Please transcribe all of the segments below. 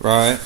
Right.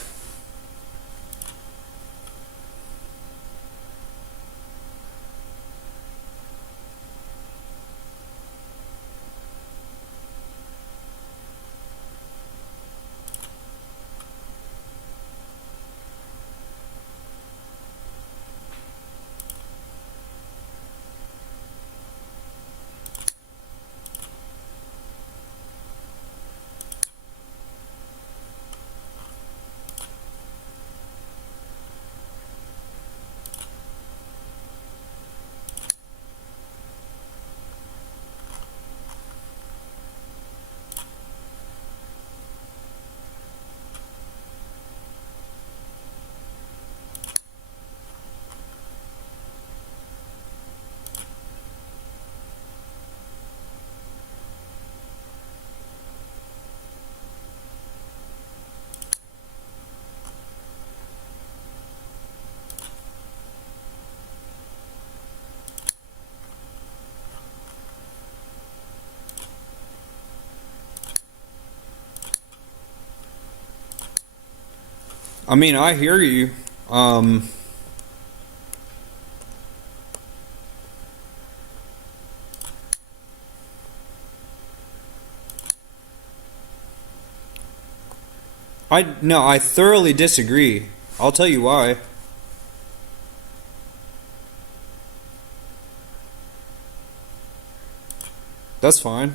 I mean, I hear you. Um, I thoroughly disagree. I'll tell you why. That's fine.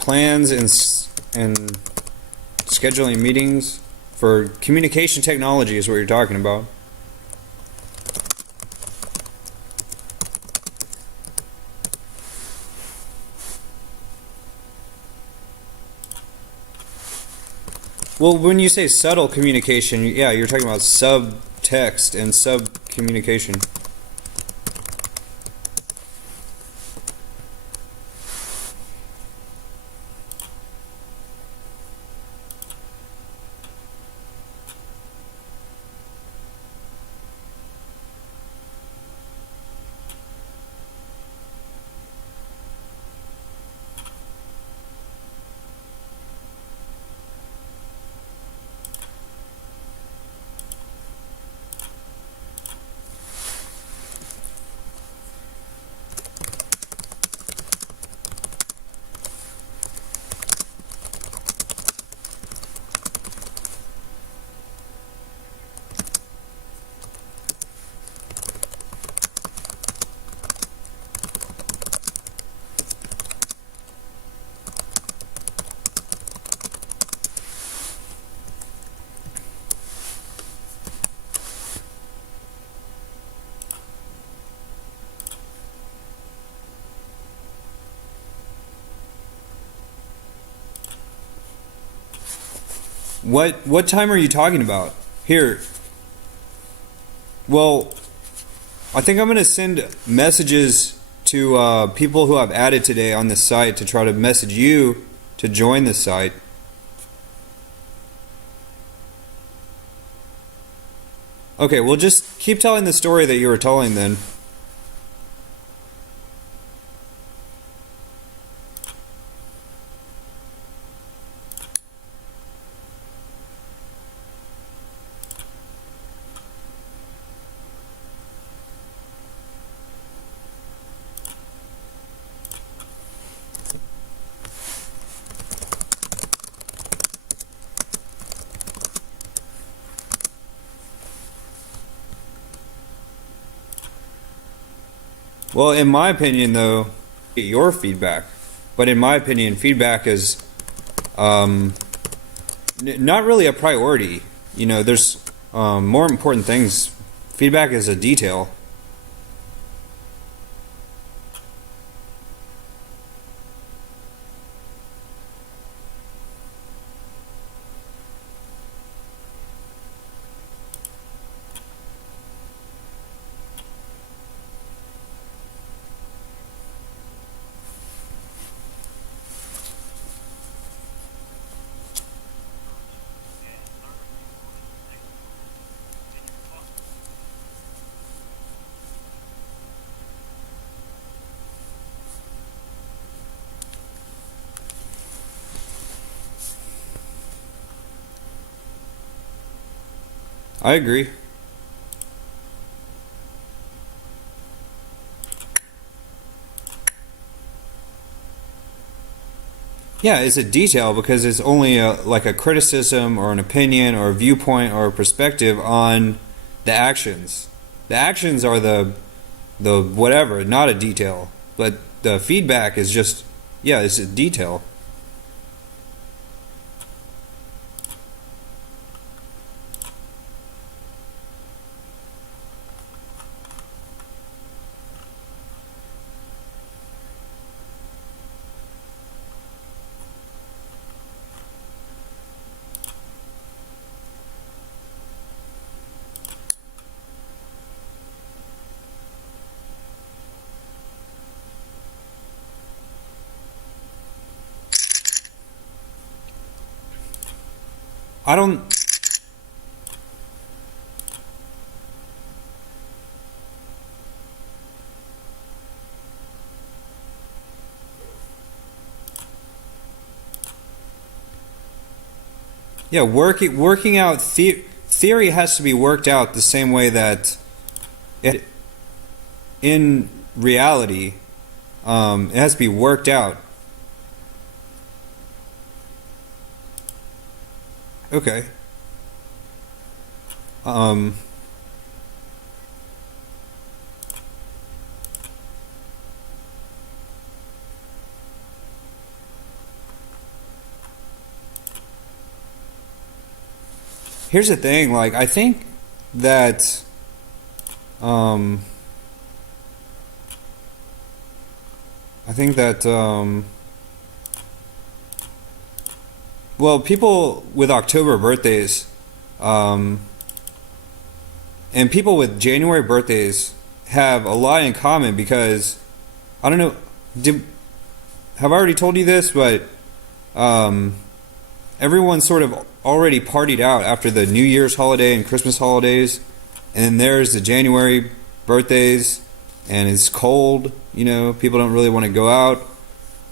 Plans and scheduling meetings for communication technology is what you're talking about. Well, when you say subtle communication, yeah, you're talking about subtext and sub communication. What time are you talking about? Here. Well, I think I'm going to send messages to people who I've added today on this site to try to message you to join the site. Okay, well, just keep telling the story that you were telling then. Well, in my opinion, though, your feedback. But in my opinion, feedback is um, not really a priority. You know, there's more important things. Feedback is a detail. I agree. Yeah, it's a detail because it's only like a criticism or an opinion or a viewpoint or a perspective on the actions. The actions are the whatever, not a detail. But the feedback is just, yeah, it's a detail. I don't. Yeah, working out theory has to be worked out the same way that it in reality it has to be worked out. Okay. Um, Here's the thing. Like, that um, I think that well, people with October birthdays um, and people with January birthdays have a lot in common because I don't know. Have I already told you this? But um, everyone sort of already partied out after the New Year's holiday and Christmas holidays, and then there's the January birthdays, and it's cold. People don't really want to go out,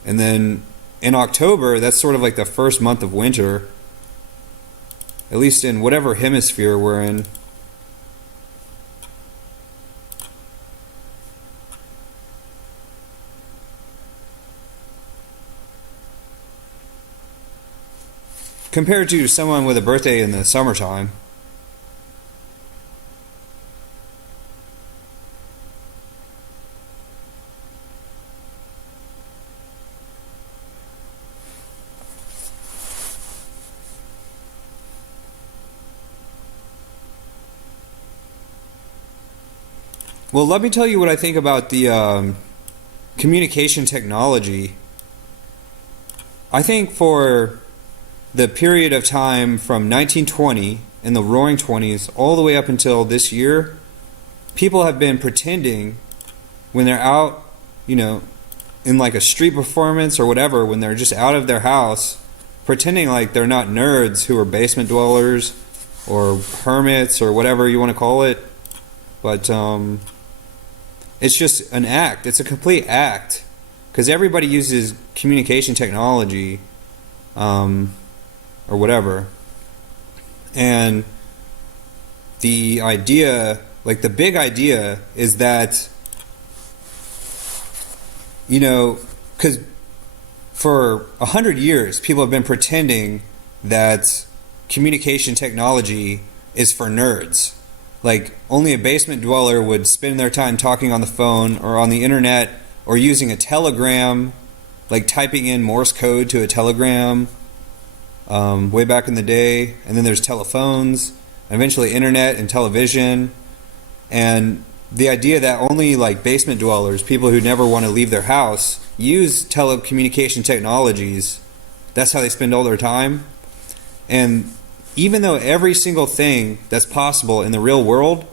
and then in October, that's sort of like the first month of winter, at least in whatever hemisphere we're in. Compared to someone with a birthday in the summertime. Well, let me tell you what I think about the communication technology. I think for the period of time from 1920 in the Roaring Twenties all the way up until this year, people have been pretending when they're out, in like a street performance or whatever, when they're just out of their house, pretending like they're not nerds who are basement dwellers or hermits or whatever you want to call it. But it's just an act. It's a complete act because everybody uses communication technology. Or whatever. And the idea, like the big idea, is that, because for 100 years, people have been pretending that communication technology is for nerds. Like, only a basement dweller would spend their time talking on the phone or on the internet or using a telegram, like typing in Morse code to a telegram. Way back in the day, and then there's telephones, and eventually internet and television, and the idea that only like basement dwellers, people who never want to leave their house, use telecommunication technologies. That's how they spend all their time. And even though every single thing that's possible in the real world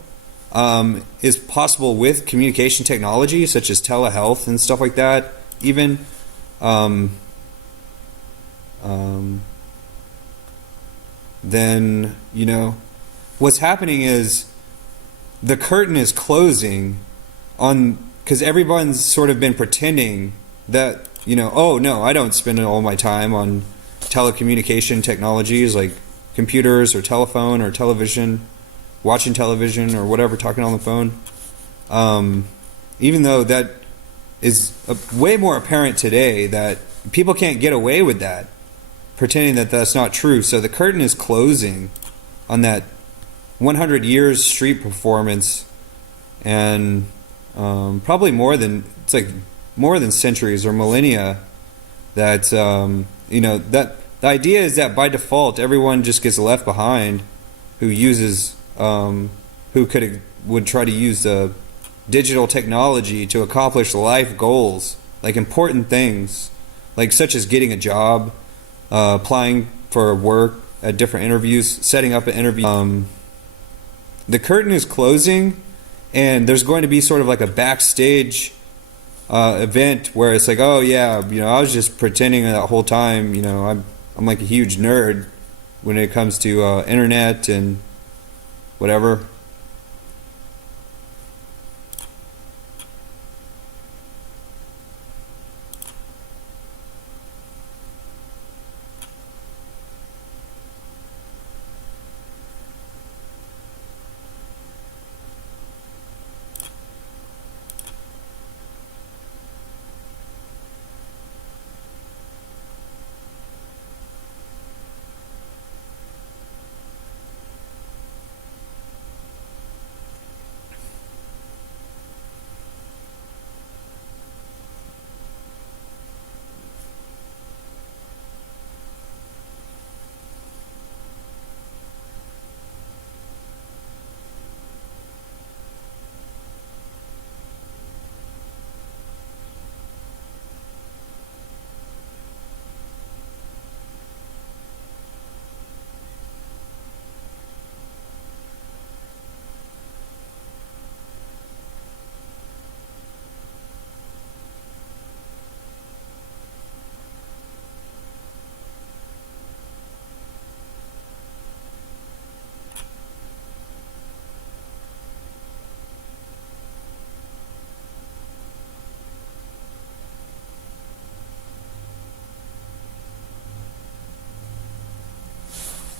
is possible with communication technology, such as telehealth and stuff like that, even then what's happening is the curtain is closing on, because everyone's sort of been pretending that oh no, I don't spend all my time on telecommunication technologies like computers or telephone or television. watching television or whatever, talking on the phone. Even though that is way more apparent today, that people can't get away with that, pretending that that's not true. So the curtain is closing on that 100 years street performance, and probably more than centuries or millennia. That that the idea is that by default everyone just gets left behind, who uses would try to use the digital technology to accomplish life goals, like important things, like such as getting a job, applying for work at different interviews, setting up an interview. The curtain is closing, and there's going to be sort of like a backstage event where it's like, oh yeah, I was just pretending that whole time. I'm like a huge nerd when it comes to internet and whatever.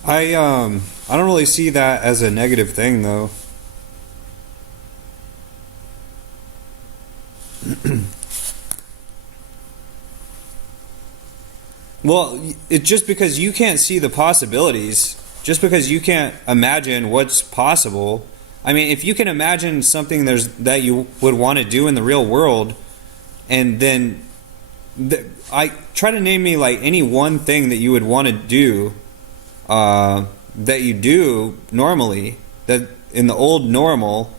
I don't really see that as a negative thing, though. Well, it's just because you can't see the possibilities, just because you can't imagine what's possible. I mean, if you can imagine something that you would want to do in the real world, and then I try to name me like any one thing that you would want to do, that you do normally, that in the old normal.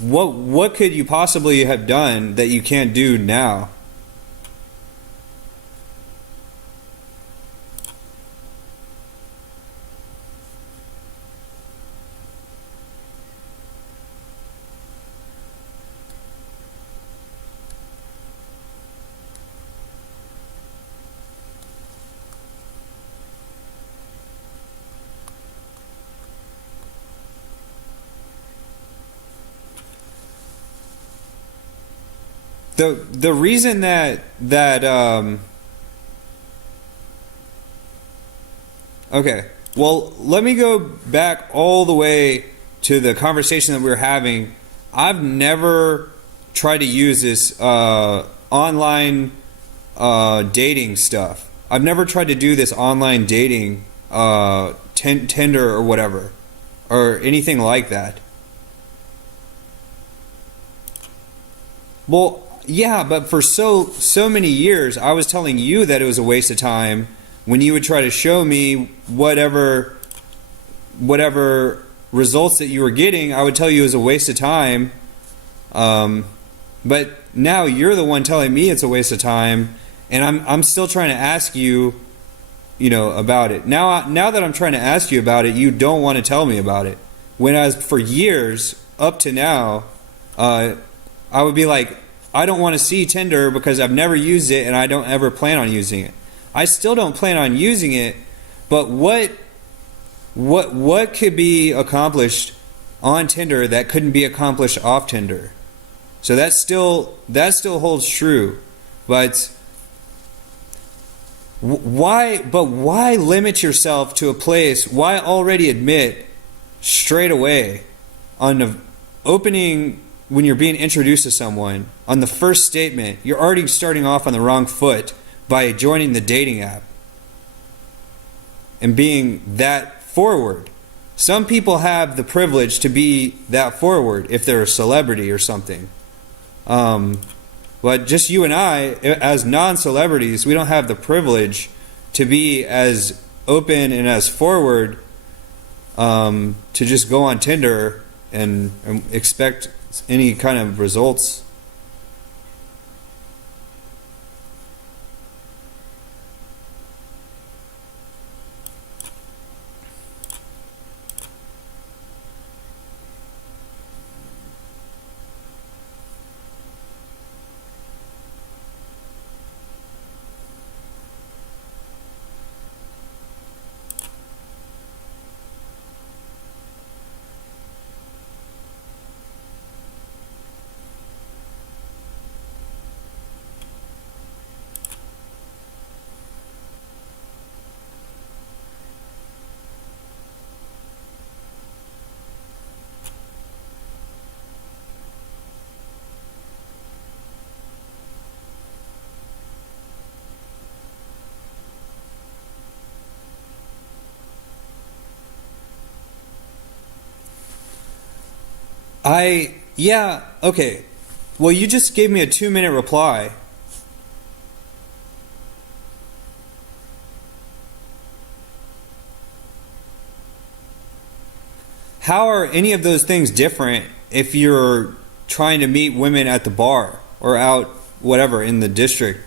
What could you possibly have done that you can't do now? The reason that okay, well, let me go back all the way to the conversation that we were having. I've never tried to use this online dating stuff. I've never tried to do this online dating, Tinder or whatever, or anything like that. Well, yeah, but for so many years, I was telling you that it was a waste of time when you would try to show me whatever results that you were getting. I would tell you it was a waste of time. But now you're the one telling me it's a waste of time, and I'm still trying to ask you, about it. Now that I'm trying to ask you about it, you don't want to tell me about it. Whereas for years up to now, I would be like, I don't want to see Tinder because I've never used it and I don't ever plan on using it. I still don't plan on using it, but what could be accomplished on Tinder that couldn't be accomplished off Tinder? So that still holds true. But why limit yourself to a place? Why already admit straight away on the opening, when you're being introduced to someone, on the first statement, you're already starting off on the wrong foot by joining the dating app and being that forward. Some people have the privilege to be that forward if they're a celebrity or something. But just you and I, as non-celebrities, we don't have the privilege to be as open and as forward to just go on Tinder and expect any kind of results. Yeah, okay. Well, you just gave me a 2-minute reply. How are any of those things different if you're trying to meet women at the bar or out, whatever, in the district?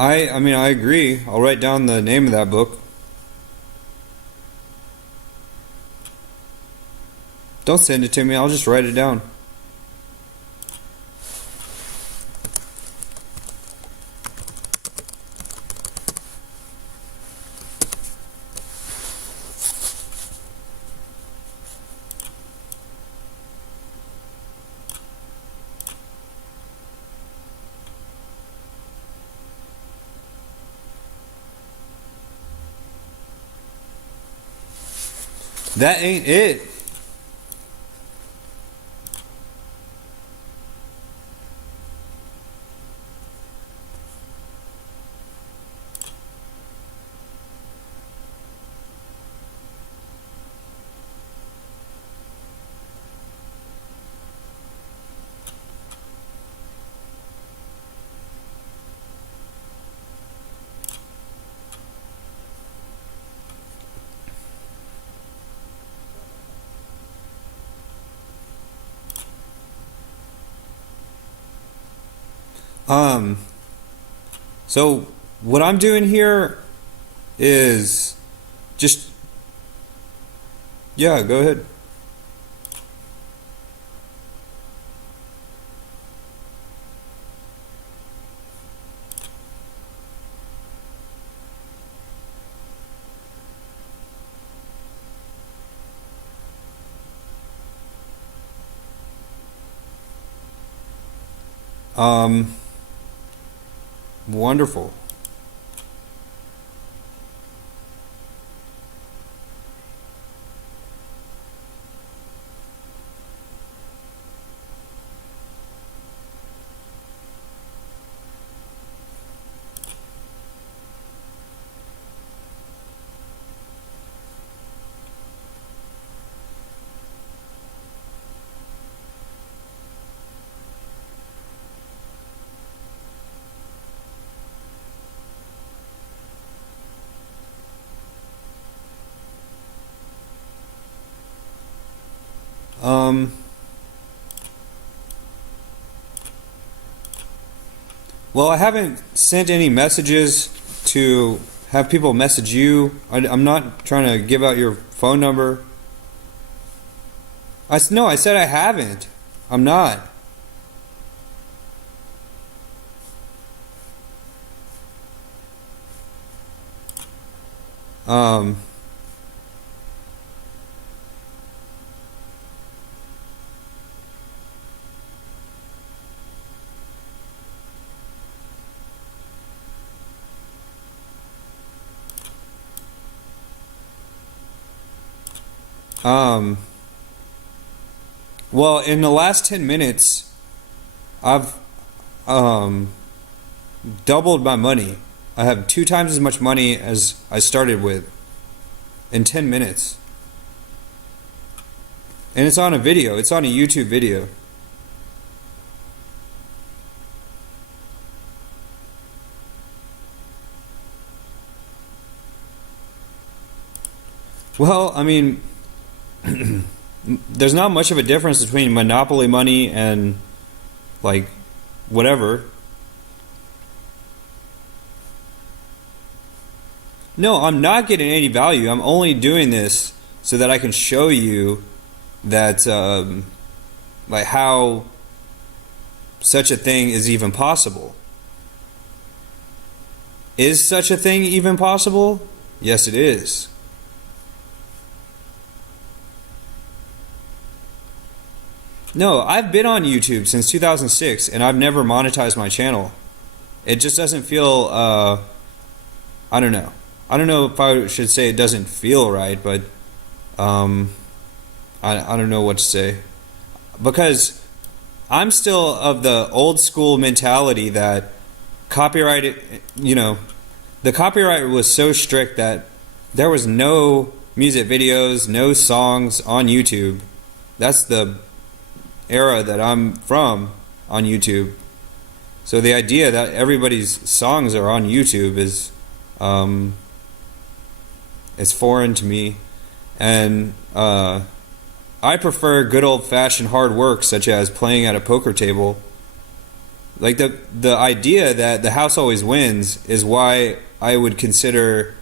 I mean, I agree. I'll write down the name of that book. Don't send it to me. I'll just write it down. That ain't it. Um, so what I'm doing here is just, yeah, go ahead. Um, Wonderful. Um, well, I haven't sent any messages to have people message you. I'm not trying to give out your phone number. No, I said I haven't. I'm not. Um, um, well, in the last 10 minutes, I've um, doubled my money. I have 2 times as much money as I started with in 10 minutes. And it's on a video, it's on a YouTube video. Well, I mean, there's not much of a difference between monopoly money and like whatever. No, I'm not getting any value. I'm only doing this so that I can show you that like how such a thing is even possible. Is such a thing even possible? Yes, it is. No, I've been on YouTube since 2006 and I've never monetized my channel. It just doesn't feel, I don't know. I don't know if I should say it doesn't feel right, but um, I don't know what to say. Because I'm still of the old school mentality that copyright, you know, the copyright was so strict that there was no music videos, no songs on YouTube. That's the era that I'm from on YouTube. So the idea that everybody's songs are on YouTube is foreign to me, and I prefer good old-fashioned hard work, such as playing at a poker table, Like the idea that the house always wins is why I would consider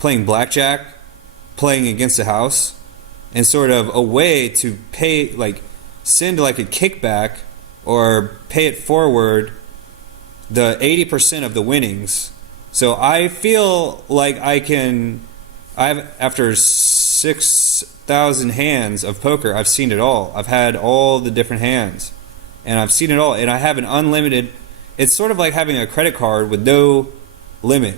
playing blackjack, playing against the house, and sort of a way to pay, like send like a kickback or pay it forward the 80% of the winnings. So I feel like after 6,000 hands of poker, I've seen it all. I've had all the different hands, and I've seen it all, and I have an unlimited. It's sort of like having a credit card with no limit,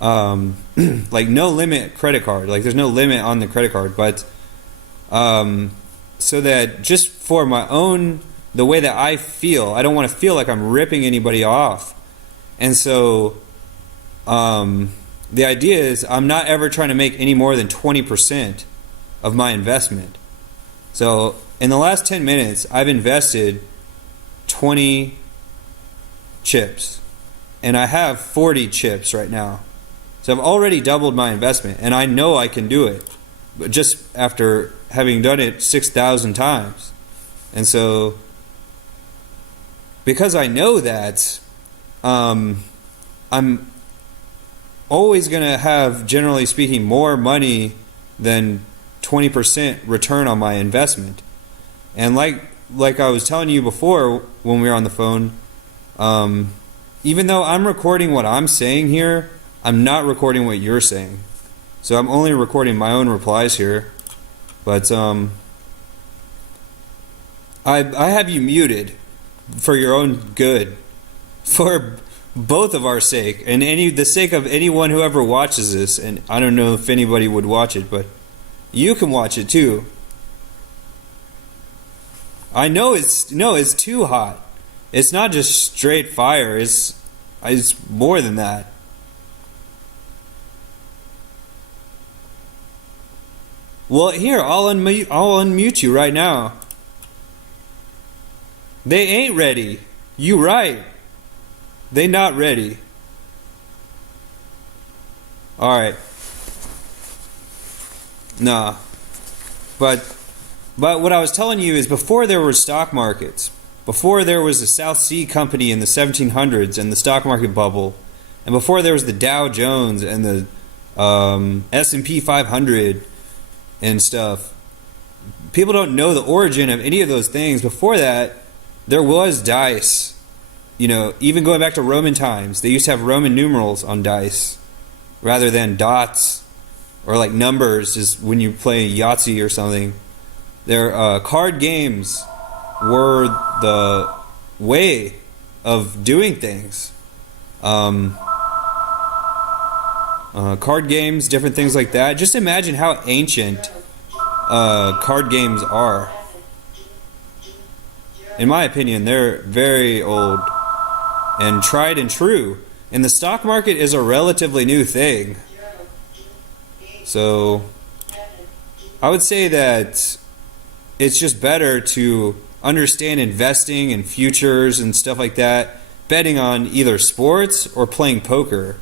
like no limit credit card. Like there's no limit on the credit card, but so that just for my own, the way that I feel, I don't want to feel like I'm ripping anybody off, and so the idea is I'm not ever trying to make any more than 20% of my investment. So in the last 10 minutes, I've invested 20 chips, and I have 40 chips right now. So I've already doubled my investment, and I know I can do it, but just after having done it 6,000 times. And so, because I know that, I'm always going to have, generally speaking, more money than 20% return on my investment. And like I was telling you before when we were on the phone, even though I'm recording what I'm saying here, I'm not recording what you're saying. So I'm only recording my own replies here. But I have you muted for your own good, for both of our sake, and the sake of anyone who ever watches this. And I don't know if anybody would watch it, but you can watch it too. I know it's too hot. It's not just straight fire. It's more than that. Well, here, I'll unmute you right now. They ain't ready. You right. They not ready. Alright. Nah. But what I was telling you is, before there were stock markets, before there was the South Sea Company in the 1700s and the stock market bubble, and before there was the Dow Jones and the S&P 500 and stuff, people don't know the origin of any of those things. Before that, there was dice. You know, even going back to Roman times, they used to have Roman numerals on dice rather than dots or like numbers, is when you play Yahtzee or something. Card games were the way of doing things. Card games, different things like that. Just imagine how ancient card games are. In my opinion, they're very old and tried and true. And the stock market is a relatively new thing. So I would say that it's just better to understand investing and futures and stuff like that, betting on either sports or playing poker.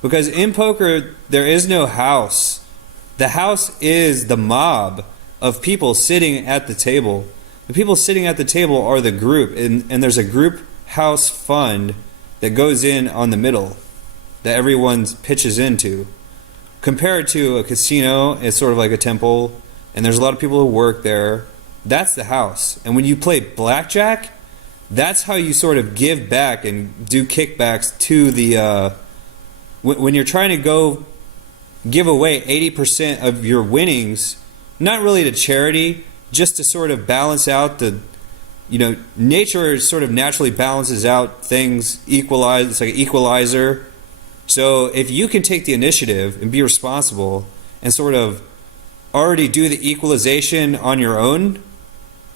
Because in poker, there is no house. The house is the mob of people sitting at the table. The people sitting at the table are the group, and there's a group house fund that goes in on the middle that everyone pitches into. Compared to a casino, it's sort of like a temple, and there's a lot of people who work there. That's the house. And when you play blackjack, that's how you sort of give back and do kickbacks to the... when you're trying to go give away 80% of your winnings, not really to charity, just to sort of balance out the... You know, nature sort of naturally balances out things, it's like an equalizer. So if you can take the initiative and be responsible and sort of already do the equalization on your own,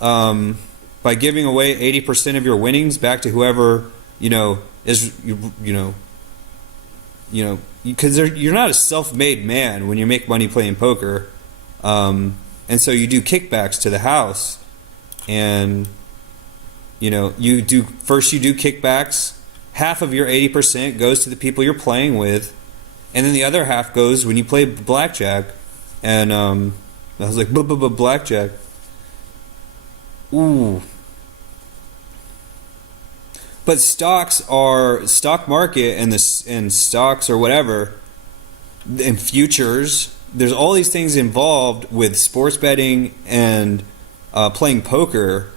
by giving away 80% of your winnings back to whoever, is, because you're not a self-made man when you make money playing poker. And so you do kickbacks to the house, and you do kickbacks. Half of your 80% goes to the people you're playing with, and then the other half goes when you play blackjack. And I was like, blackjack. Ooh. but stock market and stocks or whatever, and futures. There's all these things involved with sports betting and playing poker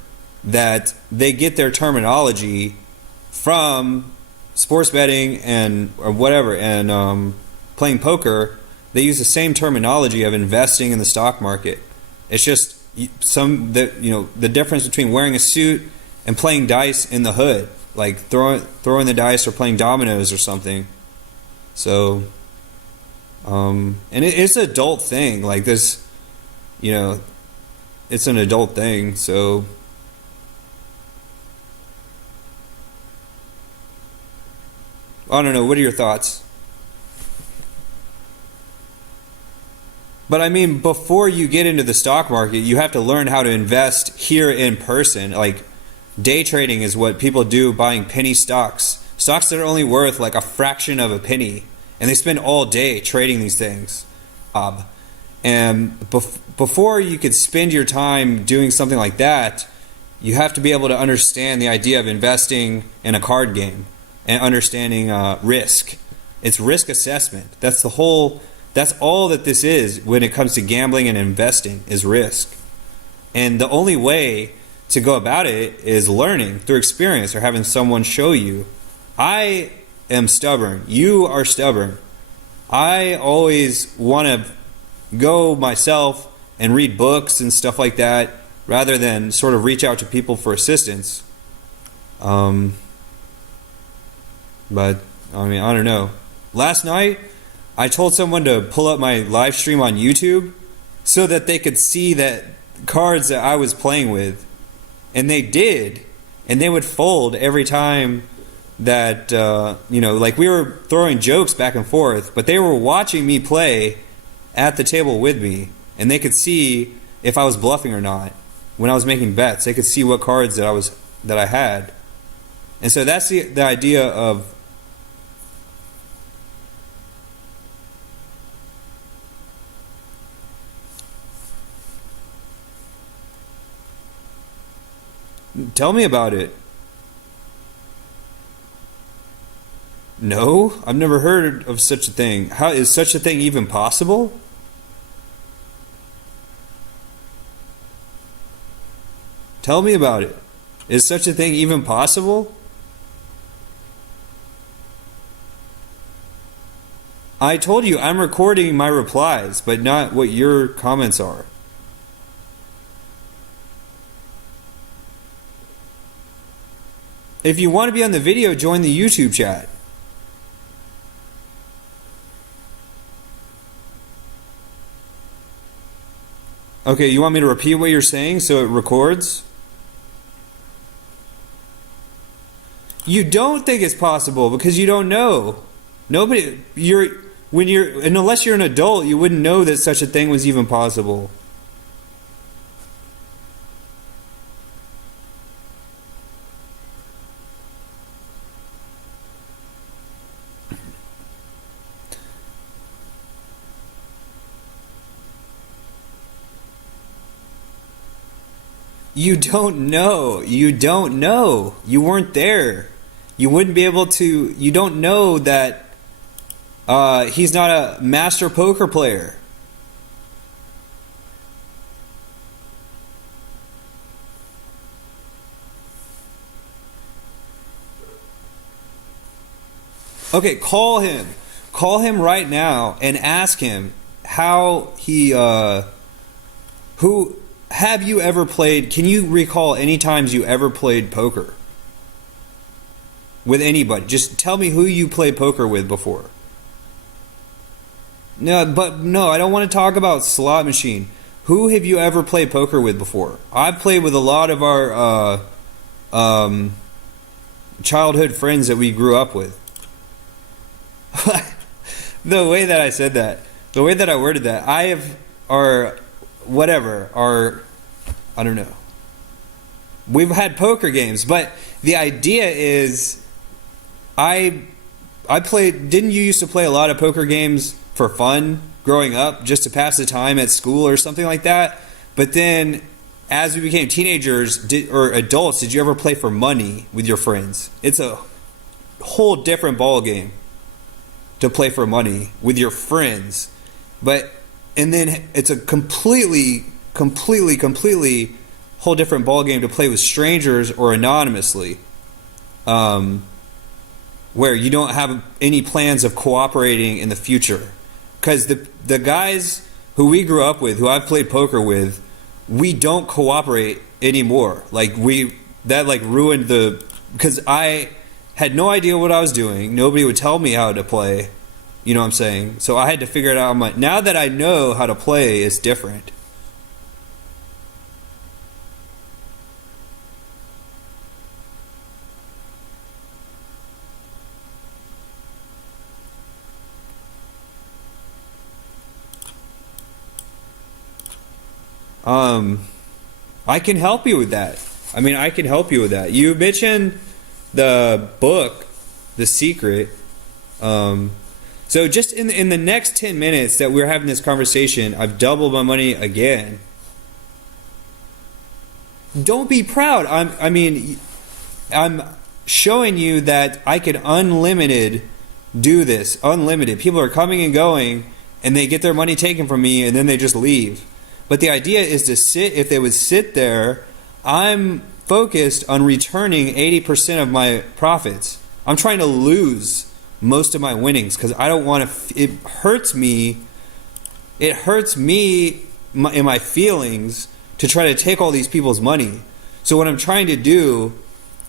that they get their terminology from sports betting and or whatever, and playing poker. They use the same terminology of investing in the stock market. It's just the difference between wearing a suit and playing dice in the hood, like throwing the dice or playing dominoes or something. So, and it's an adult thing. Like this, it's an adult thing. So, I don't know. What are your thoughts? But I mean, before you get into the stock market, you have to learn how to invest here in person. Like, day trading is what people do, buying penny stocks. Stocks that are only worth like a fraction of a penny. And they spend all day trading these things. And before you could spend your time doing something like that, you have to be able to understand the idea of investing in a card game and understanding risk. It's risk assessment. That's all that this is when it comes to gambling and investing, is risk. And the only way to go about it is learning through experience or having someone show you. I am stubborn. You are stubborn. I always want to go myself and read books and stuff like that rather than sort of reach out to people for assistance. But, I mean, I don't know. Last night, I told someone to pull up my live stream on YouTube so that they could see that cards that I was playing with. And they did. And they would fold every time that, like we were throwing jokes back and forth, but they were watching me play at the table with me. And they could see if I was bluffing or not. When I was making bets, they could see what cards that I had. And so that's the idea of tell me about it. No, I've never heard of such a thing. How is such a thing even possible? Tell me about it. Is such a thing even possible? I told you I'm recording my replies, but not what your comments are. If you want to be on the video, join the YouTube chat. Okay, you want me to repeat what you're saying so it records? You don't think it's possible because you don't know. Unless you're an adult, you wouldn't know that such a thing was even possible. You don't know. You don't know. You weren't there. You wouldn't be able to. You don't know that he's not a master poker player. Okay, call him. Call him right now and ask him how he. Who have you ever played? Can you recall any times you ever played poker with anybody? Just tell me who you played poker with before. No, I don't want to talk about slot machine. Who have you ever played poker with before? I've played with a lot of our childhood friends that we grew up with. The way that I said that, the way that I worded that, I don't know. We've had poker games, but the idea is, I played. Didn't you used to play a lot of poker games for fun growing up, just to pass the time at school or something like that? But then as we became teenagers or adults, did you ever play for money with your friends? It's a whole different ball game to play for money with your friends. And then it's a completely whole different ball game to play with strangers or anonymously, where you don't have any plans of cooperating in the future. Because the guys who we grew up with, who I've played poker with, we don't cooperate anymore. That ruined because I had no idea what I was doing. Nobody would tell me how to play. You know what I'm saying? So I had to figure it out. Now that I know how to play, it's different. I can help you with that. I can help you with that. You mentioned the book, The Secret. So just in the next 10 minutes that we're having this conversation, I've doubled my money again. Don't be proud. I'm showing you that I could do this. Unlimited. People are coming and going, and they get their money taken from me, and then they just leave. But the idea is to sit. If they would sit there, I'm focused on returning 80% of my profits. I'm trying to lose most of my winnings because I don't want to. It hurts me. It hurts me in my feelings to try to take all these people's money. So what I'm trying to do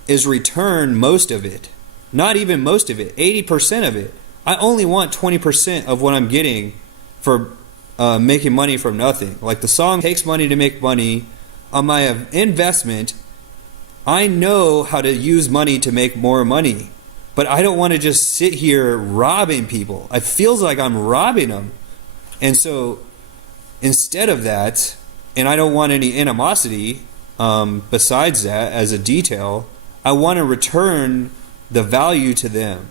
is return most of it. Not even most of it. 80% of it. I only want 20% of what I'm getting for making money from nothing. Like the song takes money to make money. On my investment, I know how to use money to make more money. But I don't want to just sit here robbing people. It feels like I'm robbing them. And so instead of that, and I don't want any animosity besides that as a detail, I want to return the value to them.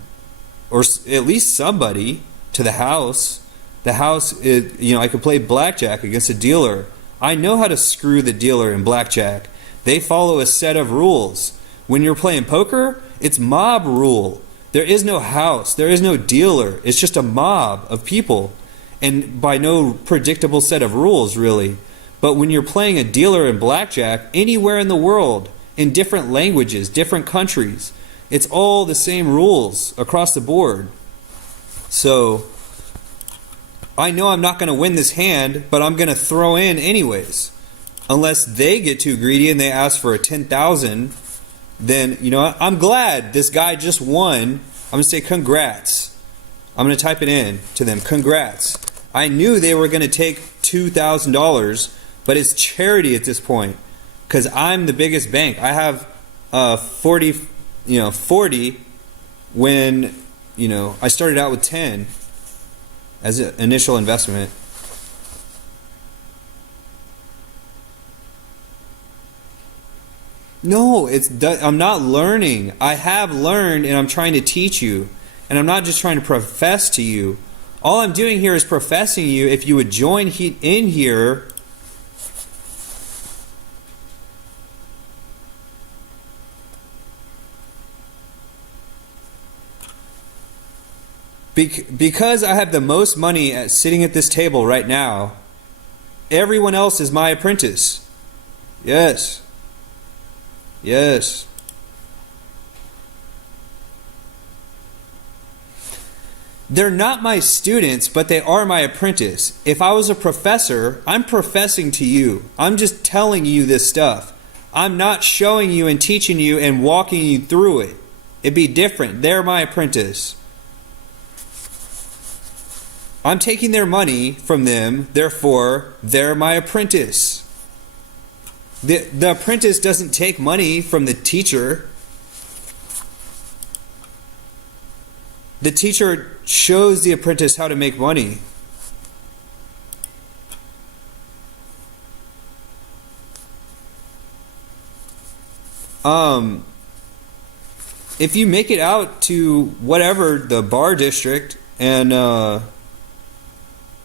Or at least somebody to the house. The house, I could play blackjack against a dealer. I know how to screw the dealer in blackjack. They follow a set of rules. When you're playing poker, it's mob rule. There is no house. There is no dealer. It's just a mob of people. And by no predictable set of rules, really. But when you're playing a dealer in blackjack, anywhere in the world, in different languages, different countries, it's all the same rules across the board. So I know I'm not going to win this hand, but I'm going to throw in anyways. Unless they get too greedy and they ask for a 10,000, then, I'm glad this guy just won. I'm going to say congrats. I'm going to type it in to them. Congrats. I knew they were going to take $2,000, but it's charity at this point because I'm the biggest bank. I have 40 when, I started out with 10 as an initial investment. No, I'm not learning. I have learned and I'm trying to teach you. And I'm not just trying to profess to you. All I'm doing here is professing you. If you would join in here, because I have the most money sitting at this table right now, everyone else is my apprentice. Yes. Yes. They're not my students, but they are my apprentice. If I was a professor, I'm professing to you. I'm just telling you this stuff. I'm not showing you and teaching you and walking you through it. It'd be different. They're my apprentice. I'm taking their money from them, therefore, they're my apprentice. The apprentice doesn't take money from the teacher. The teacher shows the apprentice how to make money. If you make it out to whatever, the bar district, and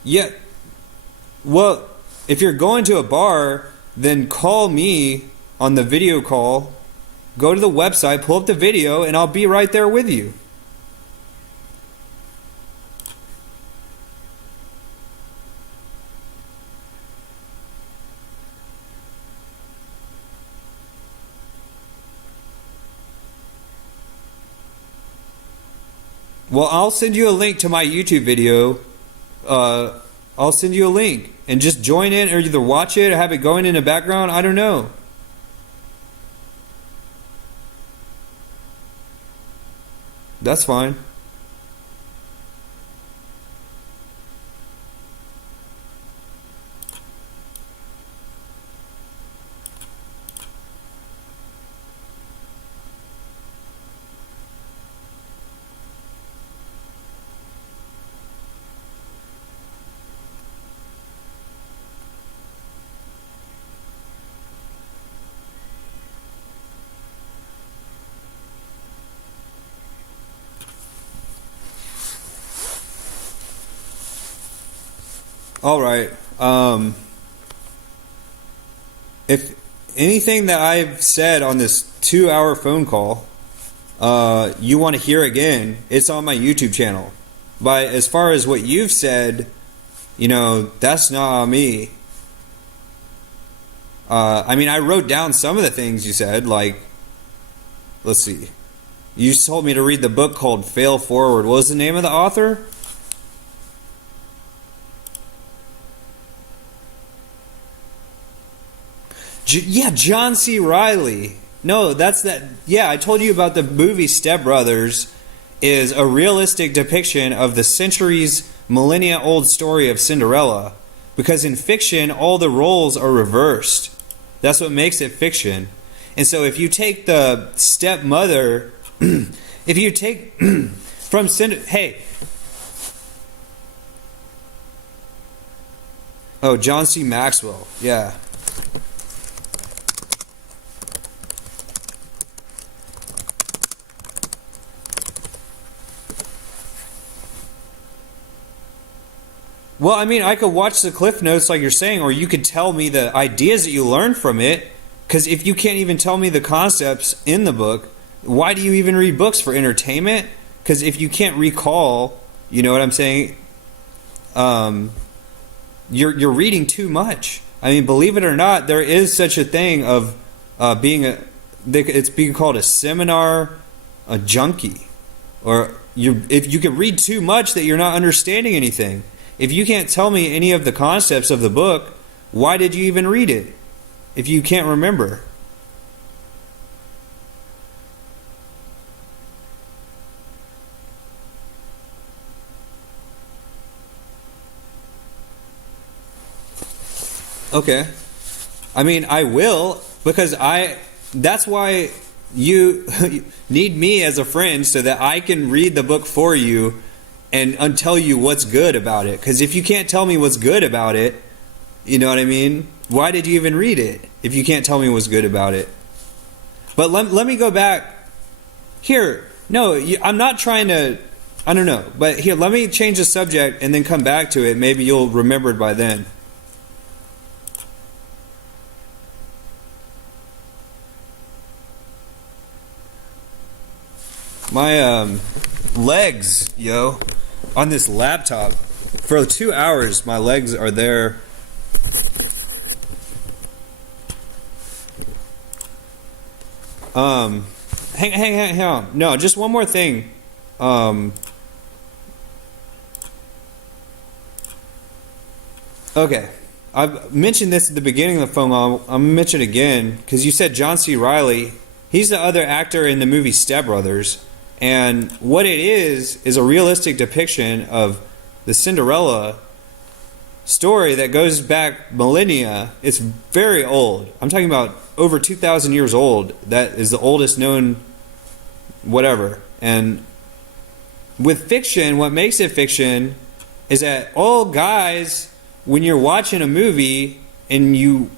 if you're going to a bar, then call me on the video call. Go to the website, pull up the video, and I'll be right there with you. Well, I'll send you a link to my YouTube video. I'll send you a link and just join in, or either watch it or have it going in the background. I don't know. That's fine. All right. If anything that I've said on this 2-hour phone call, you want to hear again, it's on my YouTube channel. But as far as what you've said, that's not on me. I mean, I wrote down some of the things you said, like, let's see. You told me to read the book called Fail Forward. What was the name of the author? Yeah, John C. Reilly. No, that's that. Yeah, I told you about the movie Step Brothers is a realistic depiction of the centuries, millennia-old story of Cinderella. Because in fiction, all the roles are reversed. That's what makes it fiction. And so if you take the stepmother, if you take from Cinderella, hey. Oh, John C. Maxwell. Yeah. Well, I mean, I could watch the Cliff Notes like you're saying, or you could tell me the ideas that you learned from it. Because if you can't even tell me the concepts in the book, why do you even read books for entertainment? Because if you can't recall, you know what I'm saying? You're reading too much. I mean, believe it or not, there is such a thing of it's being called a seminar, a junkie, or if you can read too much that you're not understanding anything. If you can't tell me any of the concepts of the book, why did you even read it if you can't remember? Okay. I mean, I will, because that's why you need me as a friend, so that I can read the book for you and tell you what's good about it. Because if you can't tell me what's good about it, you know what I mean? Why did you even read it if you can't tell me what's good about it? But let me go back. Here, no, I'm not trying to, I don't know. But here, let me change the subject and then come back to it. Maybe you'll remember it by then. My legs, on this laptop for 2 hours, my legs are there. Hang on. No, just one more thing. Okay. I've mentioned this at the beginning of the phone call. I'm going to mention it again because you said John C. Reilly. He's the other actor in the movie Step Brothers. And what it is a realistic depiction of the Cinderella story that goes back millennia. It's very old. I'm talking about over 2,000 years old. That is the oldest known whatever. And with fiction, what makes it fiction is that all guys, when you're watching a movie and you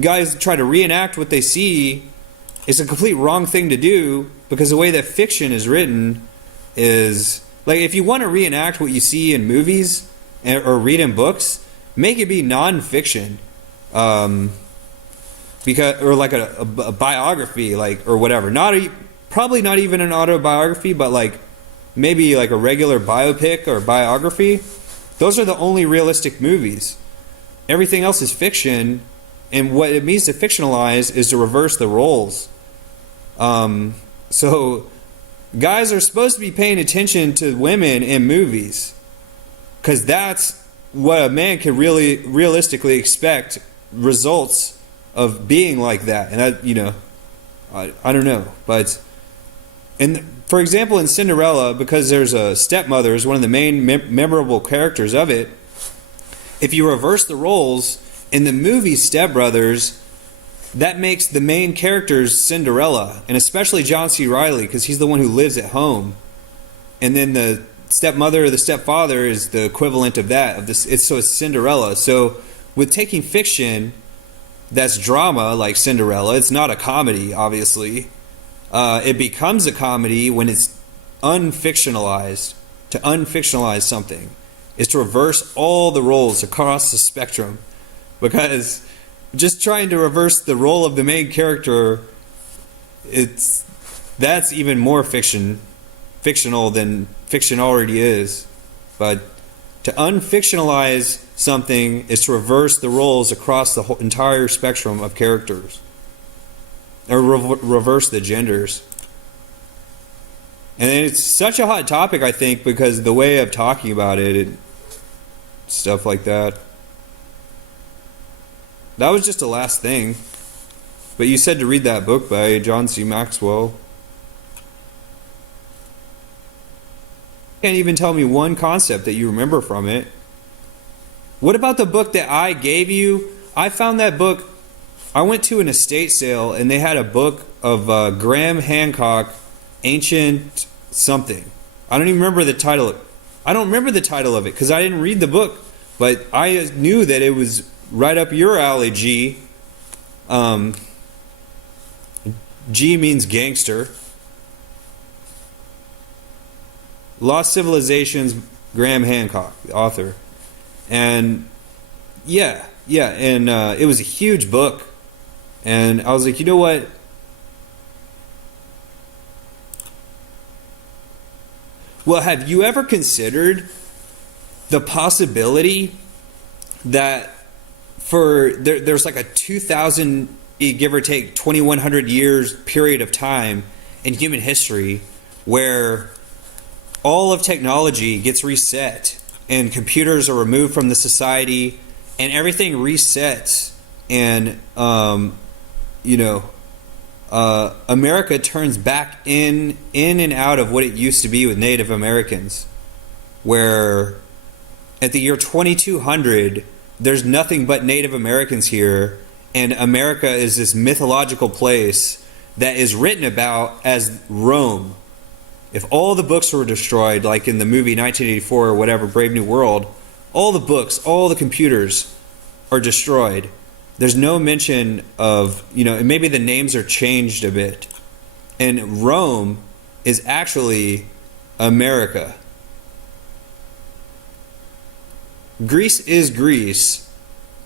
guys try to reenact what they see, it's a complete wrong thing to do, because the way that fiction is written is, like, if you want to reenact what you see in movies or read in books, make it be non-fiction. because, or like a biography, like, or whatever. Probably not even an autobiography, but like maybe like a regular biopic or biography. Those are the only realistic movies. Everything else is fiction, and what it means to fictionalize is to reverse the roles. So guys are supposed to be paying attention to women in movies, because that's what a man can really realistically expect results of being like that. And that, I don't know, but for example, in Cinderella, because there's a stepmother is one of the main memorable characters of it. If you reverse the roles in the movie Step Brothers, that makes the main characters Cinderella, and especially John C. Reilly, because he's the one who lives at home, and then the stepmother or the stepfather is the equivalent of that. So it's Cinderella. So with taking fiction that's drama like Cinderella, it's not a comedy, obviously. It becomes a comedy when it's unfictionalized. To unfictionalize something is to reverse all the roles across the spectrum, because just trying to reverse the role of the main character, that's even more fictional than fiction already is. But to unfictionalize something is to reverse the roles across the whole entire spectrum of characters, or reverse the genders. And it's such a hot topic, I think, because the way of talking about it, stuff like that. That was just the last thing. But you said to read that book by John C. Maxwell. Can't even tell me one concept that you remember from it. What about the book that I gave you? I found that book. I went to an estate sale and they had a book of Graham Hancock, Ancient something. I don't even remember the title. I don't remember the title of it because I didn't read the book, but I knew that it was right up your alley, G. G means gangster. Lost Civilizations, Graham Hancock, the author. And and it was a huge book. And I was like, you know what? Well, have you ever considered the possibility that there's like a 2,000, give or take, 2,100 years period of time in human history where all of technology gets reset and computers are removed from the society and everything resets, and America turns back in and out of what it used to be with Native Americans, where at the year 2200 there's nothing but Native Americans here, and America is this mythological place that is written about as Rome. If all the books were destroyed, like in the movie 1984 or whatever, Brave New World, all the books, all the computers are destroyed. There's no mention of, maybe the names are changed a bit. And Rome is actually America. Greece is Greece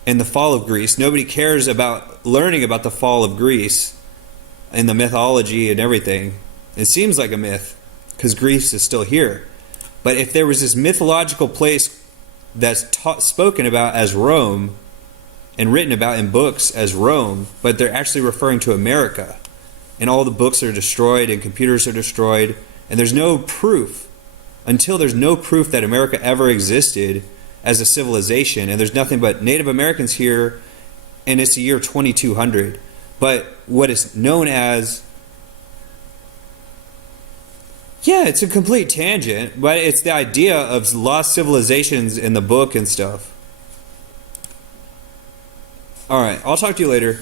and the fall of Greece. Nobody cares about learning about the fall of Greece and the mythology and everything. It seems like a myth because Greece is still here. But if there was this mythological place that's spoken about as Rome and written about in books as Rome, but they're actually referring to America, and all the books are destroyed and computers are destroyed, and there's no proof, until there's no proof that America ever existed as a civilization, and there's nothing but Native Americans here, and it's the year 2200. But what is known as, it's a complete tangent, but it's the idea of lost civilizations in the book and stuff. Alright, I'll talk to you later.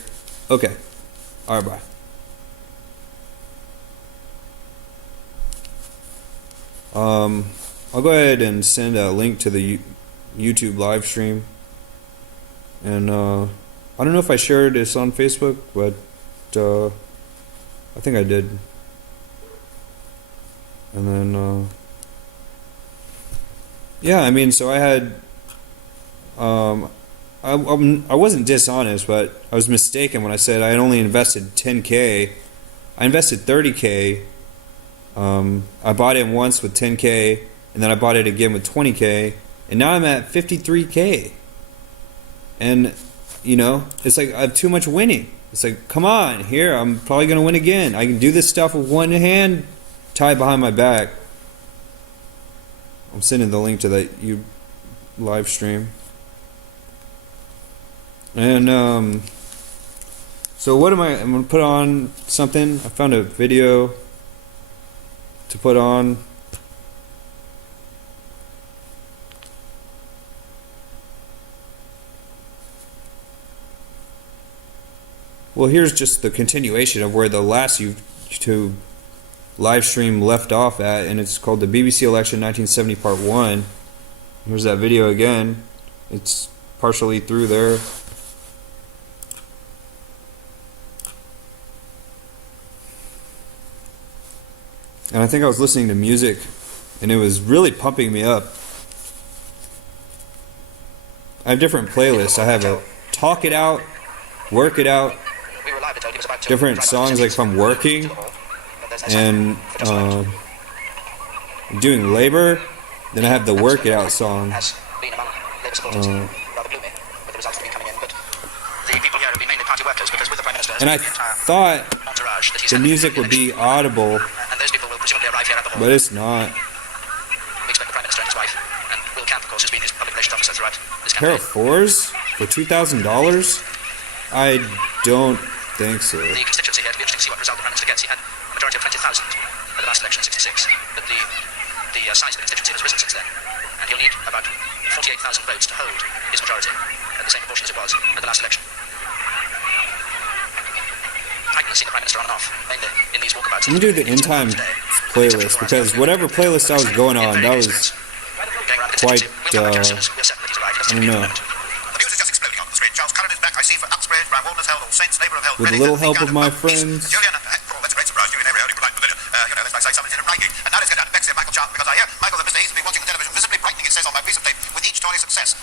Okay. Alright, bye. I'll go ahead and send a link to the YouTube live stream. And I don't know if I shared this on Facebook, but I think I did. And then so I had I wasn't dishonest, but I was mistaken when I said I had only invested 10K. I invested 30K. I bought it once with 10K, and then I bought it again with 20K, and now I'm at 53K. And, you know, it's like I have too much winning. It's like, come on, here, I'm probably going to win again. I can do this stuff with one hand tied behind my back. I'm sending the link to that live stream. And, so what I'm going to put on something. I found a video to put on. Well, here's just the continuation of where the last YouTube live stream left off at, and it's called the BBC Election 1970 Part 1. Here's that video again. It's partially through there. And I think I was listening to music, and it was really pumping me up. I have different playlists. I have a Talk It Out, Work It Out, different songs like if I'm working and doing labor. Then I have the Work It Out song. And I thought the music would be audible, but it's not. Pair of fours for $2,000? I don't think so. The constituency here, to be interesting to see what result the Prime Minister gets. He had a majority of 20,000 at the last election, 66. But the size of the constituency has risen since then. And he'll need about 48,000 votes to hold his majority at the same proportion as it was at the last election. I can see the Prime Minister on and off, mainly in these walkabouts. I'm going to do the end time playlist, because whatever playlist I was going on, that was quite, I don't know. With a little help of my friends.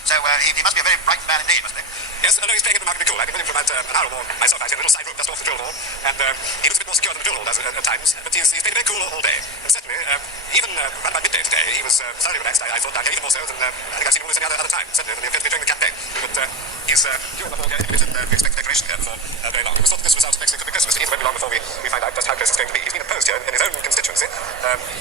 So he must be a very bright man indeed, mustn't he? Yes, no, he's playing it remarkably cool. I've been with him for about an hour or more myself. I was in a little side room just off the drill hall, and he looks a bit more secure than the drill hall does at times, but he's played very cool all day. And certainly, even around about midday today, he was thoroughly relaxed. I thought even more so than I think I've seen almost any other time, certainly than he appeared to be during the campaign. But he's during the whole game, and we expect the declaration here for very long. We thought that this was out next week could be Christmas. It won't be long before we find out just how close it's going to be. He's been opposed here in his own constituency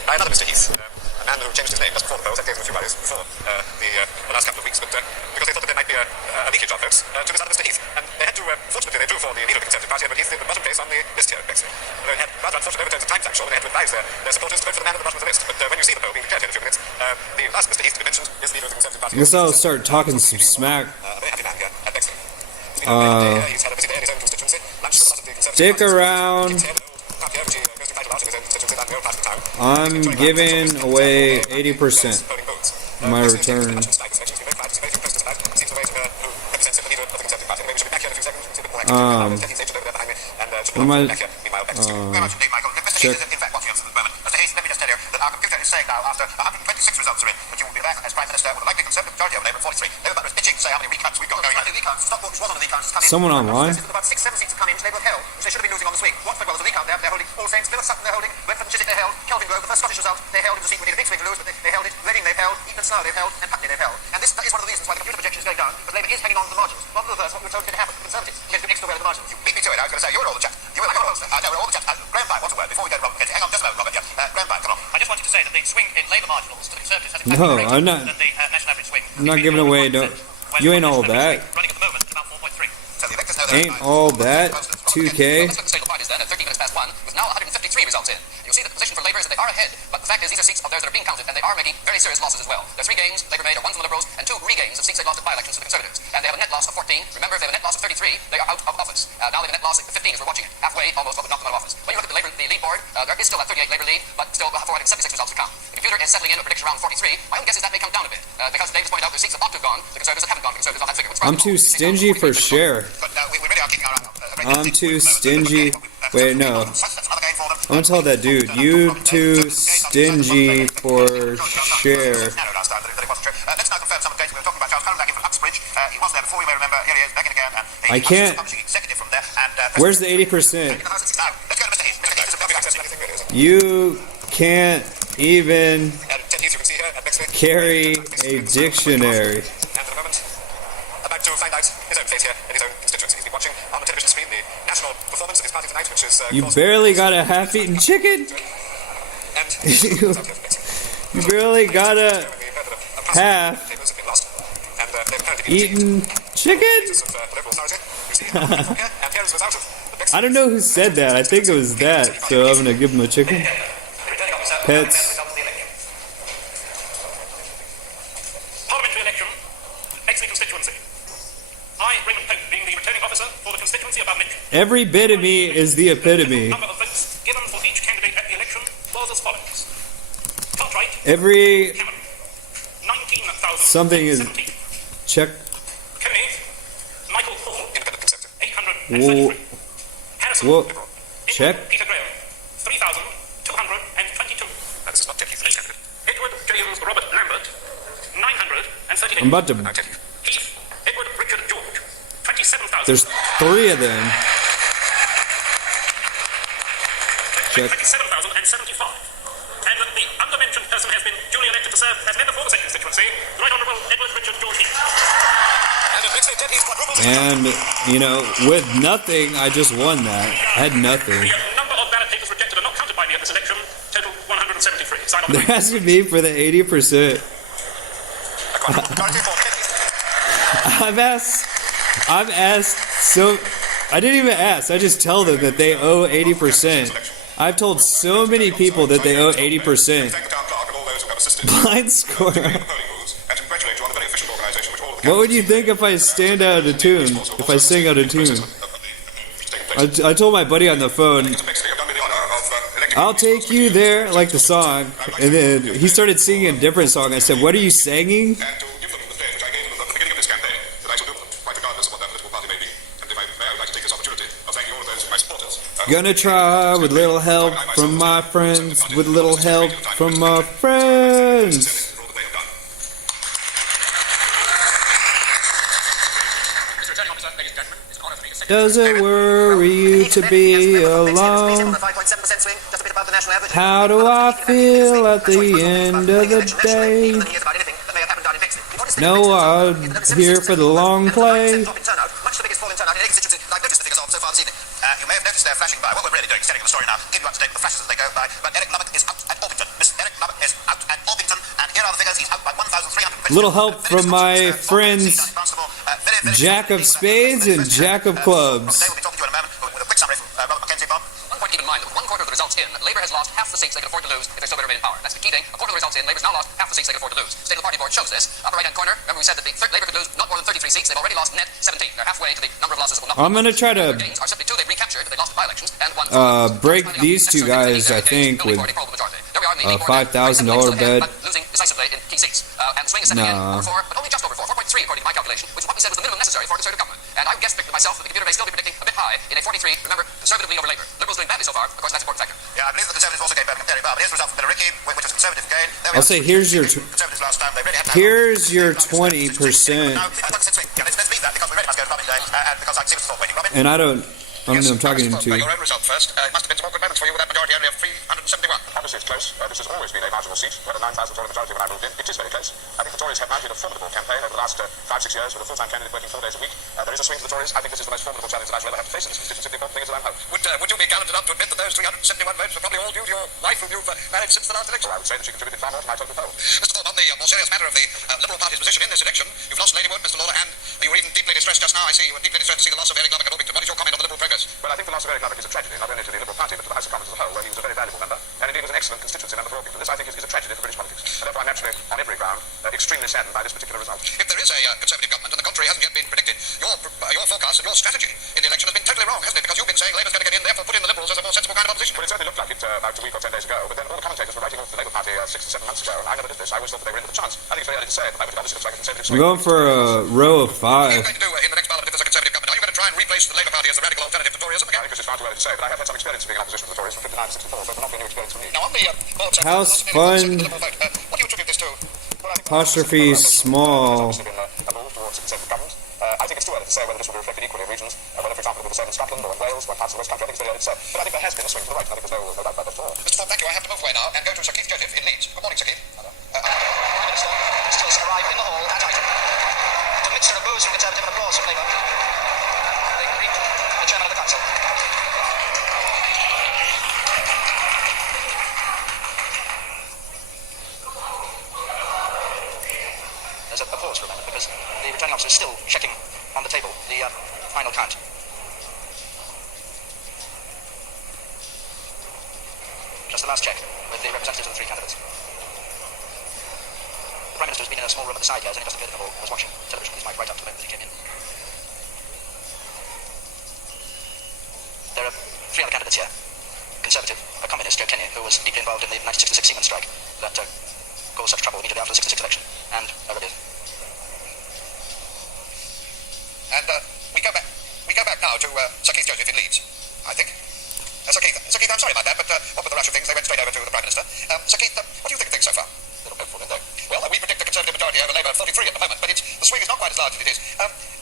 by another Mr. Heath. A man who changed his name just before the polls. That gave him a few worries before the last couple of weeks, but because they thought that there might be a leakage of votes to this other Mr. Heath, and they had to, fortunately they drew for the leader of the Conservative Party, but Heath in the bottom place on the list here, Brexit. They had rather unfortunate overturns at times, I'm sure, when they had to advise their supporters to vote for the man at the bottom of the list. But when you see the poll being declared here in a few minutes, the last Mr. Heath to be mentioned is the leader of the Conservative Party. I guess I'll start talking some smack. A very happy man here at Brexit. He's had a busy day in his own constituency. Stick around. I'm giving away 80% of my return. What am I? Check. Let me just tell you that our computer is saying now, after 126 results are in, that you will be back as Prime Minister with a likely Conservative majority of Labour at 43. Labour voters pitching to say how many recounts we've got going on. Stockport, which was on the recounts, has come in. Someone online? About 6-7 seats have come in, which Labour have held, which they should have been losing on this week. Watford, well, there's a recount there, they're holding All Saints, Liverpool, Sutton, they're holding, Brentford and Chiswick, they're held, Kelvin Grove, the first Scottish result, they held in the seat we need a big swing to lose, but they held it, Reading they've held, Eton Slough they've held, and Putney they've held. And this is one of the reasons why the computer projection is going down, but Labour is hanging on to the margins. Not the reverse, what we were told could happen. The Conservatives came to extra well in the margins. You beat me to it, I was going to say, you're all the chat. You were like, no, we're all the chat. Graham, what's a word before we go to Robert McKenzie? Hang on just a moment, Robert. Graham, come on. I just wanted to say that the swing in Labour marginals to the Conservatives has No, I'm not. than the national average swing. I'm not giving away. Don't. You ain't all that. Running at the moment about 4.3. So the electors know Ain't all that. 2K. Let's look at the state parties then at 13 minutes past 1, with now 153 results in. You'll see that the position for Labour is that they are ahead, but the fact is these are seats of theirs that are being counted, and they are making very serious losses as well. There are 3 gains Labour made, 1 from the Liberals, and 2 regains of seats they lost at by-elections to the Conservatives. And they have a net loss of 14. Remember, if they have a net loss of 33, they are out of office. Now they have a net loss of 15 as we're watching it. Halfway, almost, what would knock them out of office. When you look at the lead board, there is still a 38 Labour lead, but still 476 results to come. The computer is settling in a prediction around 43. My own guess is that may come down a bit, because David's pointed out there's seats that ought to have gone, the Conservatives that haven't gone, the Conservatives on that figure. I'm too stingy for share. I'm too stingy. Wait, no. I'm gonna tell that dude, you too stingy for share. Let's now confirm some of the data we were talking about. Charles Cullen back in from Uxbridge. He was there before, you may remember, I can't. Where's the 80%? You can't even carry a dictionary. About to find out his own fate here in his own constituency. He's been watching on the television screen the national performance of his party tonight, which is... You barely got a half-eaten chicken? You barely got a half-eaten chicken? I don't know who said that. I think it was that. So I'm going to give him a chicken. Pets. Parliamentary election, Bexley constituency. I, Raymond Pope, being the returning officer for the constituency of Nick. Every bit of me is the epitome. Number of votes given for each candidate at the election was as follows. Cartwright, Every Cameron, 19,000. something is check. Coney, Michael Hall, Independent Conservative. 833. Harrison, Whoa. Liberal. Check. Peter Graham, 3,222. This is not Deputy Village Candidate. Edward James Robert Lambert, 938. I'm about to. Heath Edward Richard George, 27,000. There's 3 of them. Check. 27,075. And the undermentioned person has been duly elected to serve as member for the second constituency, the Right Honourable Edward Richard George Heath. And it makes it dead, he's quadrupled. And, you know, with nothing, I just won that. I had nothing. The number of ballot papers rejected and not counted by me at this election total 173. Sign on the They're asking me for the 80%. I've asked so. I didn't even ask. I just tell them that they owe 80%. I've told so many people that they owe 80%. Blind score. What would you think if I stand out of tune? If I sing out of tune? I told my buddy on the phone, I'll take you there, like the song. And then he started singing a different song. I said, what are you singing? Gonna try with little help from my friends, with little help from my friends. Does it worry you to be alone? How do I feel at the end of the day? No, I'm here for the long play. You may have noticed they're flashing by. What we're really doing is setting up the story now. Give you up to date with the flashes as they go by. But Eric Lubbock is out at Orpington. Mr. Eric Lubbock is out at Orpington. And here are the figures. He's out by 1,300. Little help from my friends Jack of Spades and Jack of Clubs. They will be talking to you in a moment with a quick summary from Robert McKenzie. Bob. One point, keep in mind that with 1/4 of the results in, Labour has lost half the seats they could afford to lose if they still remain in power. That's the key thing. 1/4 of the results in, Labour's now lost half the seats they could afford to lose. State of the party board shows this. Upper right-hand corner, remember we said that Labour could lose not more than 33 seats. They've already lost net 17. They're halfway to the number of losses that will not I'm gonna try to gains are simply 2 they've recaptured. They lost the by-elections and won. break these two guys, I think, with a $5,000 bet. Losing decisively in key seats. And the swing is set again over 4, but only just over 4, 4.3 according to my calculation, which is what we said was the minimum necessary for a conservative government. And I would guess myself that the computer may still be predicting a bit high in a 43. Remember, conservative lead over Labour. Liberals doing badly so far. Of course, that's an important factor. Yeah, I believe the Conservatives also gave Birmingham very well. But here's the result from Billericay, which was a Conservative gain. I'll say here's your Conservatives last time. They really had to here's your 20%. Now, let's leave that because we really must go to Robin Day. And because I can see Mr. Thorpe waiting. Robin? And I don't know who I'm talking to. Your own result first. It must have been some awkward moments for you with that majority area of 371. Obviously, it's close. This has always been a marginal seat. We had a 9,000 Tory majority when I moved in. It is very close. I think the Tories have mounted a formidable campaign over the last 5-6 years with a full-time candidate working 4 days a week. There is a swing to the Tories. I think this is the most formidable challenge that I shall ever have to face in this constituency. The important thing is that I'm home. Would you be gallant enough to admit that those 371 votes were probably all due to your wife whom you've married since the last election? I would say that she contributed far more to my total poll. Mr. Thorpe, on the more serious matter of the Liberal Party's position in this election, you've lost Lady Wood, Mr. Lawler, and you were even deeply distressed just now. I see you were deeply distressed to see the loss of Eric Lubbock at Orpington. What is your comment on the Liberal progress? Well, I think the loss of Eric Lubbock is a tragedy, not only to the Liberal Party, but to the House of Commons as a whole, where he was a very valuable member, and indeed was an excellent constituency member for Orpington. This, I think, is a tragedy for British politics. And therefore, I'm naturally, on every ground, extremely saddened by this particular result. If there is a Conservative government, and the contrary hasn't yet been predicted, your forecast and your strategy in the election has been totally wrong, hasn't it? Because you've been saying Labour's going to get in, therefore put in the Liberals as a more sensible kind of opposition. Well, it certainly looked like it about a week or 10 days ago, but then all the commentators were writing off the Labour Party 6 to 7 months ago, and I never did this. I always thought that they were in for the chance. I think it's very early to say, but I would obviously looks like a Conservative swing. I'm going for a row of 5. What are you going to do in the next Parliament if there's a Conservative government? Are you going to try and replace the Labour Party as the radical alternative to Toryism again? I think this is far too early to say, but I have had some experience of being in opposition to the Tories from 59 to 64, so it's not been a new experience for me. Now, on the board side, House fun. What do you attribute this to? Apostrophe small. I think it's too early to say whether this will be reflected equally in Scotland or in Wales or parts of the West Country. I think it's but I think there has been a swing to the right, and I think there's no doubt about that at all. Mr. Thorpe, thank you. I have to move away now and go to Sir Keith Joseph in Leeds. Good morning, Sir Keith. Prime Minister still arrived in the hall at Highton. To a mixture of boos from Conservative and applause from Labour. They greet the Chairman of the Council. There's a pause for a moment because the returning officer is still checking on the table the final count. Just the last check with the representatives of the three candidates. The Prime Minister has been in a small room at the side here, has only just appeared in the hall, was watching television with his mic right up to the moment that he came in. There are three other candidates here. Conservative, a communist, Joe Kenny, who was deeply involved in the 1966 Seaman strike that caused such trouble immediately after the 66 election, and a Rebbe. And we go back now to Sir Keith Joseph in Leeds, I think. Sir Keith, I'm sorry about that, but what with the rush of things, they went straight over to the Prime Minister. Sir Keith, what do you think of things so far? A little hopeful, don't they? Well, we predict a Conservative majority over Labour at 43 at the moment, but the swing is not quite as large as it is.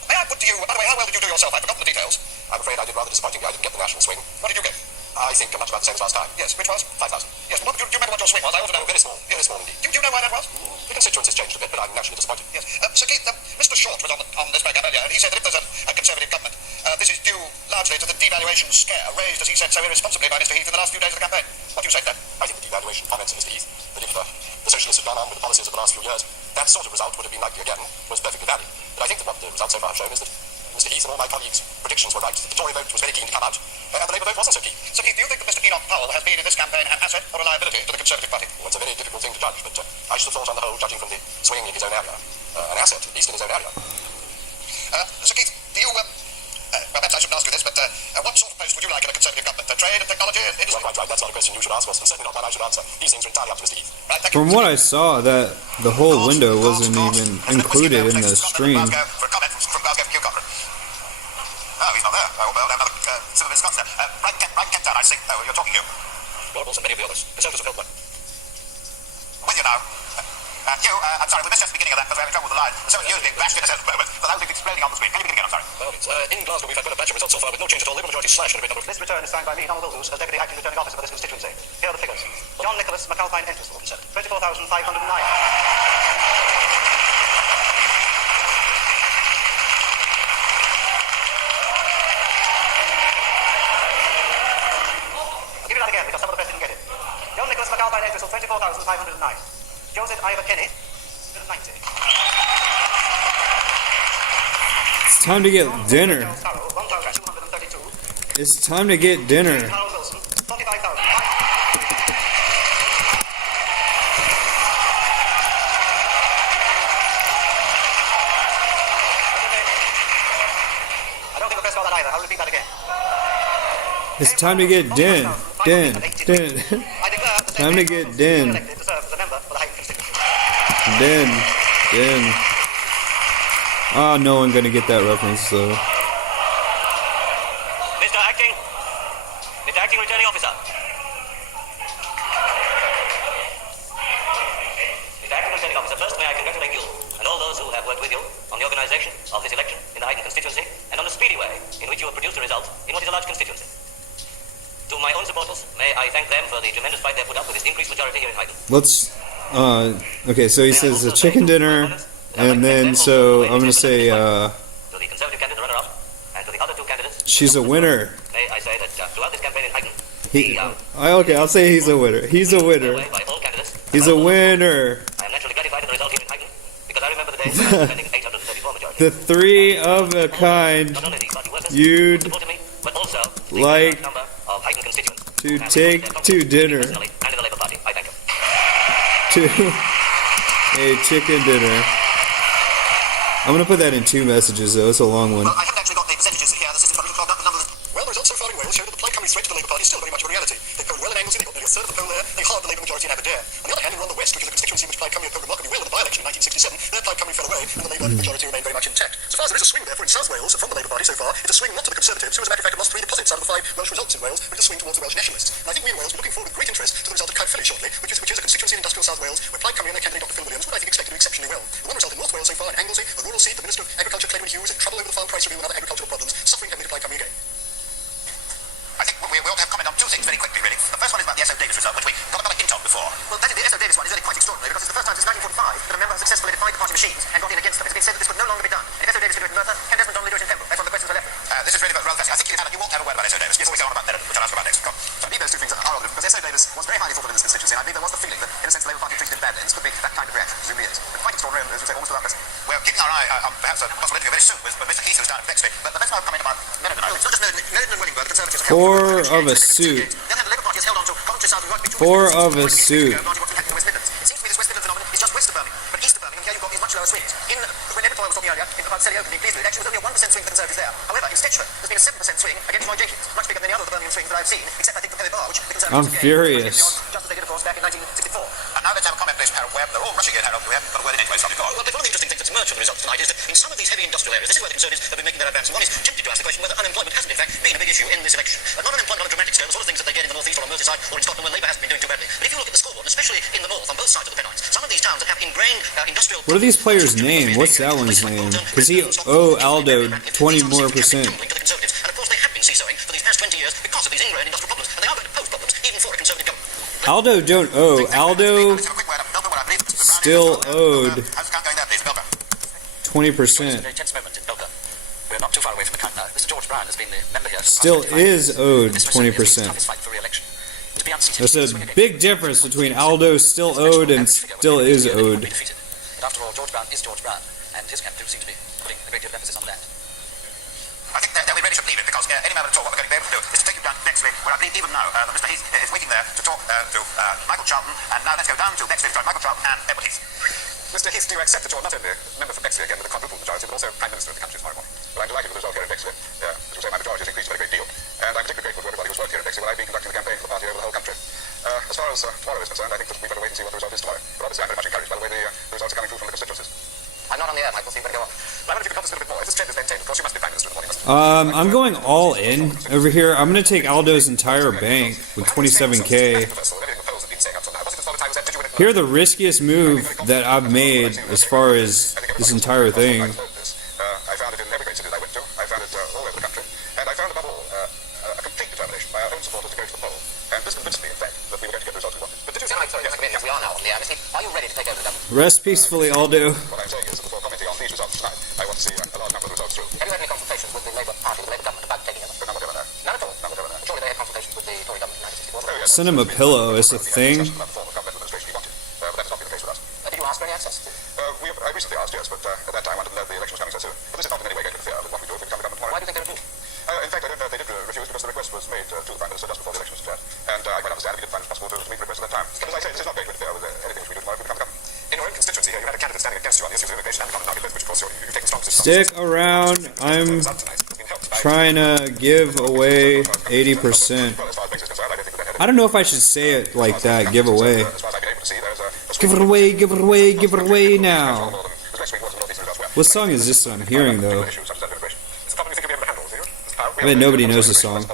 May I put to you, by the way, how well did you do yourself? I've forgotten the details. I'm afraid I did rather disappointingly. I didn't get the national swing. What did you get? I think much about the same as last time. Yes, which was? 5,000. Yes, do you remember what your swing was? I ought to know. Very small indeed. Do you know why that was? The constituencies changed a bit, but I'm naturally disappointed. Yes. Sir Keith, Mr. Short was on this programme earlier, and he said that if there's a Conservative government, this is due largely to the devaluation scare raised, as he said so irresponsibly by Mr. Heath in the last few days of the campaign. What do you say to that? I think the devaluation comments of Mr. Heath, that if the Socialists had gone on with the policies of the last few years, that sort of result would have been likely again, was perfectly valid. But I think that what the results so far have shown is that Mr. Heath and all my colleagues' predictions were right. The Tory vote was very keen to come out, and the Labour vote wasn't so keen. Sir Keith, do you think that Mr. Enoch Powell has been in this campaign an asset or a liability to the Conservative Party? Well, it's a very difficult thing to judge, but I should have thought on the whole, judging from the swing in his own area, an asset, at least in his own area. Sir Keith, do you, perhaps I shouldn't ask you this, but what sort of post would you like in a Conservative government? Trade and technology? Industry? Well, quite right, that's not a question you should ask us, and certainly not one I should answer. These things are entirely up to Mr. Heath. Right, From what I saw, that the whole window wasn't even included in the stream. For a comment from Glasgow for Kew Conference. Oh, he's not there. Oh, well, another Silver Scott's there. Right, Kent down, I see. Oh, you're talking you. God, also many of the others. Conservatives have helped one. With you now. I'm sorry, we missed just the beginning of that because we're having trouble with the line. So you being bashed in a sense, but the whole thing's exploding on the screen. Can you begin again? I'm sorry. Well, it's, in Glasgow we've had quite a batch of results so far with no change at all. Labour majority slashed in a bit number. This return is signed by me, Donald Williams, as Deputy Acting Returning Officer for this constituency. Here are the figures. John Nicholas McAlpine Entwistle, 24,509. I'll give you that again because some of the press didn't get it. John Nicholas McAlpine Entwistle, 24,509. Joseph Ivor Kenny, 90. It's time to get dinner. It's time to get dinner. It's time to get din. Time to get din. Din. Ah, no one gonna get that reference though. Mr. Acting Returning Officer. Mr. Acting Returning Officer, first may I congratulate you and all those who have worked with you on the organisation of this election in the Highton constituency and on the speedy way in which you have produced a result in what is a large constituency. To my own supporters, may I thank them for the tremendous fight they put up with this increased majority here in Highton. Let's. Okay, so he says a chicken dinner, and then so I'm gonna say. To the Conservative candidate runner-up and to the other two candidates. She's a winner. May I say that throughout this campaign in Highton, Okay, I'll say he's a winner. He's a winner. by all candidates. He's a winner. I am naturally gratified at the result here in Highton because I remember the days when I was defending 834 majority. The three of a kind Not only the party workers you'd supported me, but also the like number of Highton constituents to take to dinner. personally and in the Labour Party. I thank you. To a chicken dinner. I'm gonna put that in 2 messages though. It's a long one. Well, I haven't actually got the percentages here. The system's not really clogged up with numbers. Well, the results so far in Wales show that the Plaid Cymru's threat to the Labour Party is still very much of a reality. They poll well in Anglesey, they got nearly a third of the poll there, they halved the Labour majority in Aberdare. On the other hand, around the West, which is a constituency in which Plaid Cymru polled remarkably well in the by-election in 1967, there Plaid Cymru fell away, and the Labour majority remained very much intact. So far as there is a swing, therefore, in South Wales from the Labour Party so far, it's a swing not to the Conservatives, who as a matter of fact have lost 3 deposits out of the 5 Welsh results in Wales, but it's a swing towards the Welsh nationalists. And I think we in Wales will be looking forward with great interest to the result of Caerphilly shortly, which is a constituency in industrial South Wales, where Plaid Cymru and their candidate Dr Phil Williams would I think expect to do exceptionally well. The one result in North Wales so far in Anglesey, a rural seat, the Minister of Agriculture Clayton Hughes in trouble over the farm price review and other agricultural problems, suffering heavily to Plaid Cymru again. a sense the Labour Party treated him badly. This could be that kind of reaction, presumably is. But quite extraordinary, and as we say, almost without precedent. We're keeping our eye on perhaps a possible interview very soon with Mr. Heath, who's down at Bexley. But let's now comment about Meriden. It's not just Meriden and Wellington, the Conservatives have held Four of a suit. the Labour Party has held on to Coventry South and Rugby. Four of a suit. It seems to me this West Midland phenomenon is just west of Birmingham, but east of Birmingham, here you've got these much lower swings. When Edward Toyle was talking earlier about Selly Oaken being pleased with it, actually there was only a 1% swing for the Conservatives there. However, in Stitchford, there's been a 7% swing against Roy Jenkins, much bigger than any other of the Birmingham swings that I've seen, except I think for Perry Barr, which the Conservatives I'm again, furious. just as they did, of course, back in 1964. And now let's have a comment, please, Harold Webb. They're all rushing in, Harold. We haven't got a word in edgeways from you. Well, one of the interesting things that's emerged from the results tonight is that in some of these heavy industrial areas, this is where the Conservatives have been making their advance. And one is tempted to ask the question whether unemployment hasn't, in fact, been a big issue in this election. Not unemployment on a dramatic scale, the sort of things that they get in the North East or on Merseyside or in Scotland where Labour hasn't been doing too badly. But if you look at the scoreboard, especially in the North, on both sides of the Pennines, some of these towns that have ingrained industrial... What are these players' name? What's that one's name? Because he Aldo 20 more percent. And of course they have been seesawing for these past 20 years because of these ingrown industrial problems, and they are going to pose problems even for a Conservative government. Aldo don't owe. Aldo still owed 20%. Very tense moment in Belka. We're not too far away from the count now. Mr. George Brown has been the member here. Still is owed This was certainly the 20%. toughest fight for re-election. To be unseated, There's to a swing again. big difference between Aldo still owed and still is owed. But after all, George Brown is George Brown, and his camp do seem to be putting a great deal of emphasis on that. I think that we really should leave it because any moment at all what we're going to be able to do is to take you down to Bexley, where I believe even now that Mr. Heath is waiting there to talk to Michael Charlton. And now let's go down to Bexley to join Michael Charlton and Edward Heath. Mr. Heath, do you accept that you're not only a member for Bexley again with a quadruple majority, but also Prime Minister of the country tomorrow morning? Well, I'm delighted with the result here in Bexley. As you say, my majority has increased a very great deal. And I'm particularly grateful to everybody who's worked here in Bexley, where I've been conducting the campaign for the party over the whole country. As far as tomorrow is concerned, I think that we've got to wait and see what the result is tomorrow. But obviously I'm very much encouraged by the way the results are coming through from the constituencies. I'm not on the air, Michael, so you better go on. Well, I wonder if you could help us a little bit more. If this trend is maintained, of course you must be Prime Minister in the morning, mustn't you? I'm going all in over here. I'm going to take Aldo's entire bank with 27K. Here, the riskiest move that I've made as far as this entire thing. I found it in every great city that I went to. I found it all over the country. And I found above all a complete determination by our own supporters to go to the poll. And this convinced me, in fact, that we were going to get the results we wanted. But did you say, Sorry, yes, we are now on the air. Mr. Heath, are you ready to take over the government? Rest peacefully, Aldo. what I'm saying is that before commenting on these results tonight, I want to see a large number of results through. Have you had any consultations with the Labour Party, the Labour government, about taking over? None whatever, no. None at all? None whatever, no. Surely they had consultations with the Tory government in 1964. Oh, yes. Send him a pillow. It's a thing. About the form of government administration we wanted. But that has not been the case with us. Did you ask for any access? I recently asked, yes, but at that time I didn't know the election was coming so soon. But this is not in any way going to interfere with what we do if we become the government tomorrow. Why do you think they refused? In fact, I don't know if they did refuse because the request was made to the Prime Minister just before the election was declared. And I quite understand if he didn't find it possible to meet the request at that time. As I say, this is not going to interfere with anything which we do tomorrow if we become the government. In your own constituency here, you had a candidate standing against you on the issues of immigration and economic market, which of course you've taken strong positions. Stick around. I'm trying to give away 80%. I don't know if I should say it like that. Give away. Give it away. Give it away. Give it away now. What song is this that I'm hearing though? I bet nobody knows the song.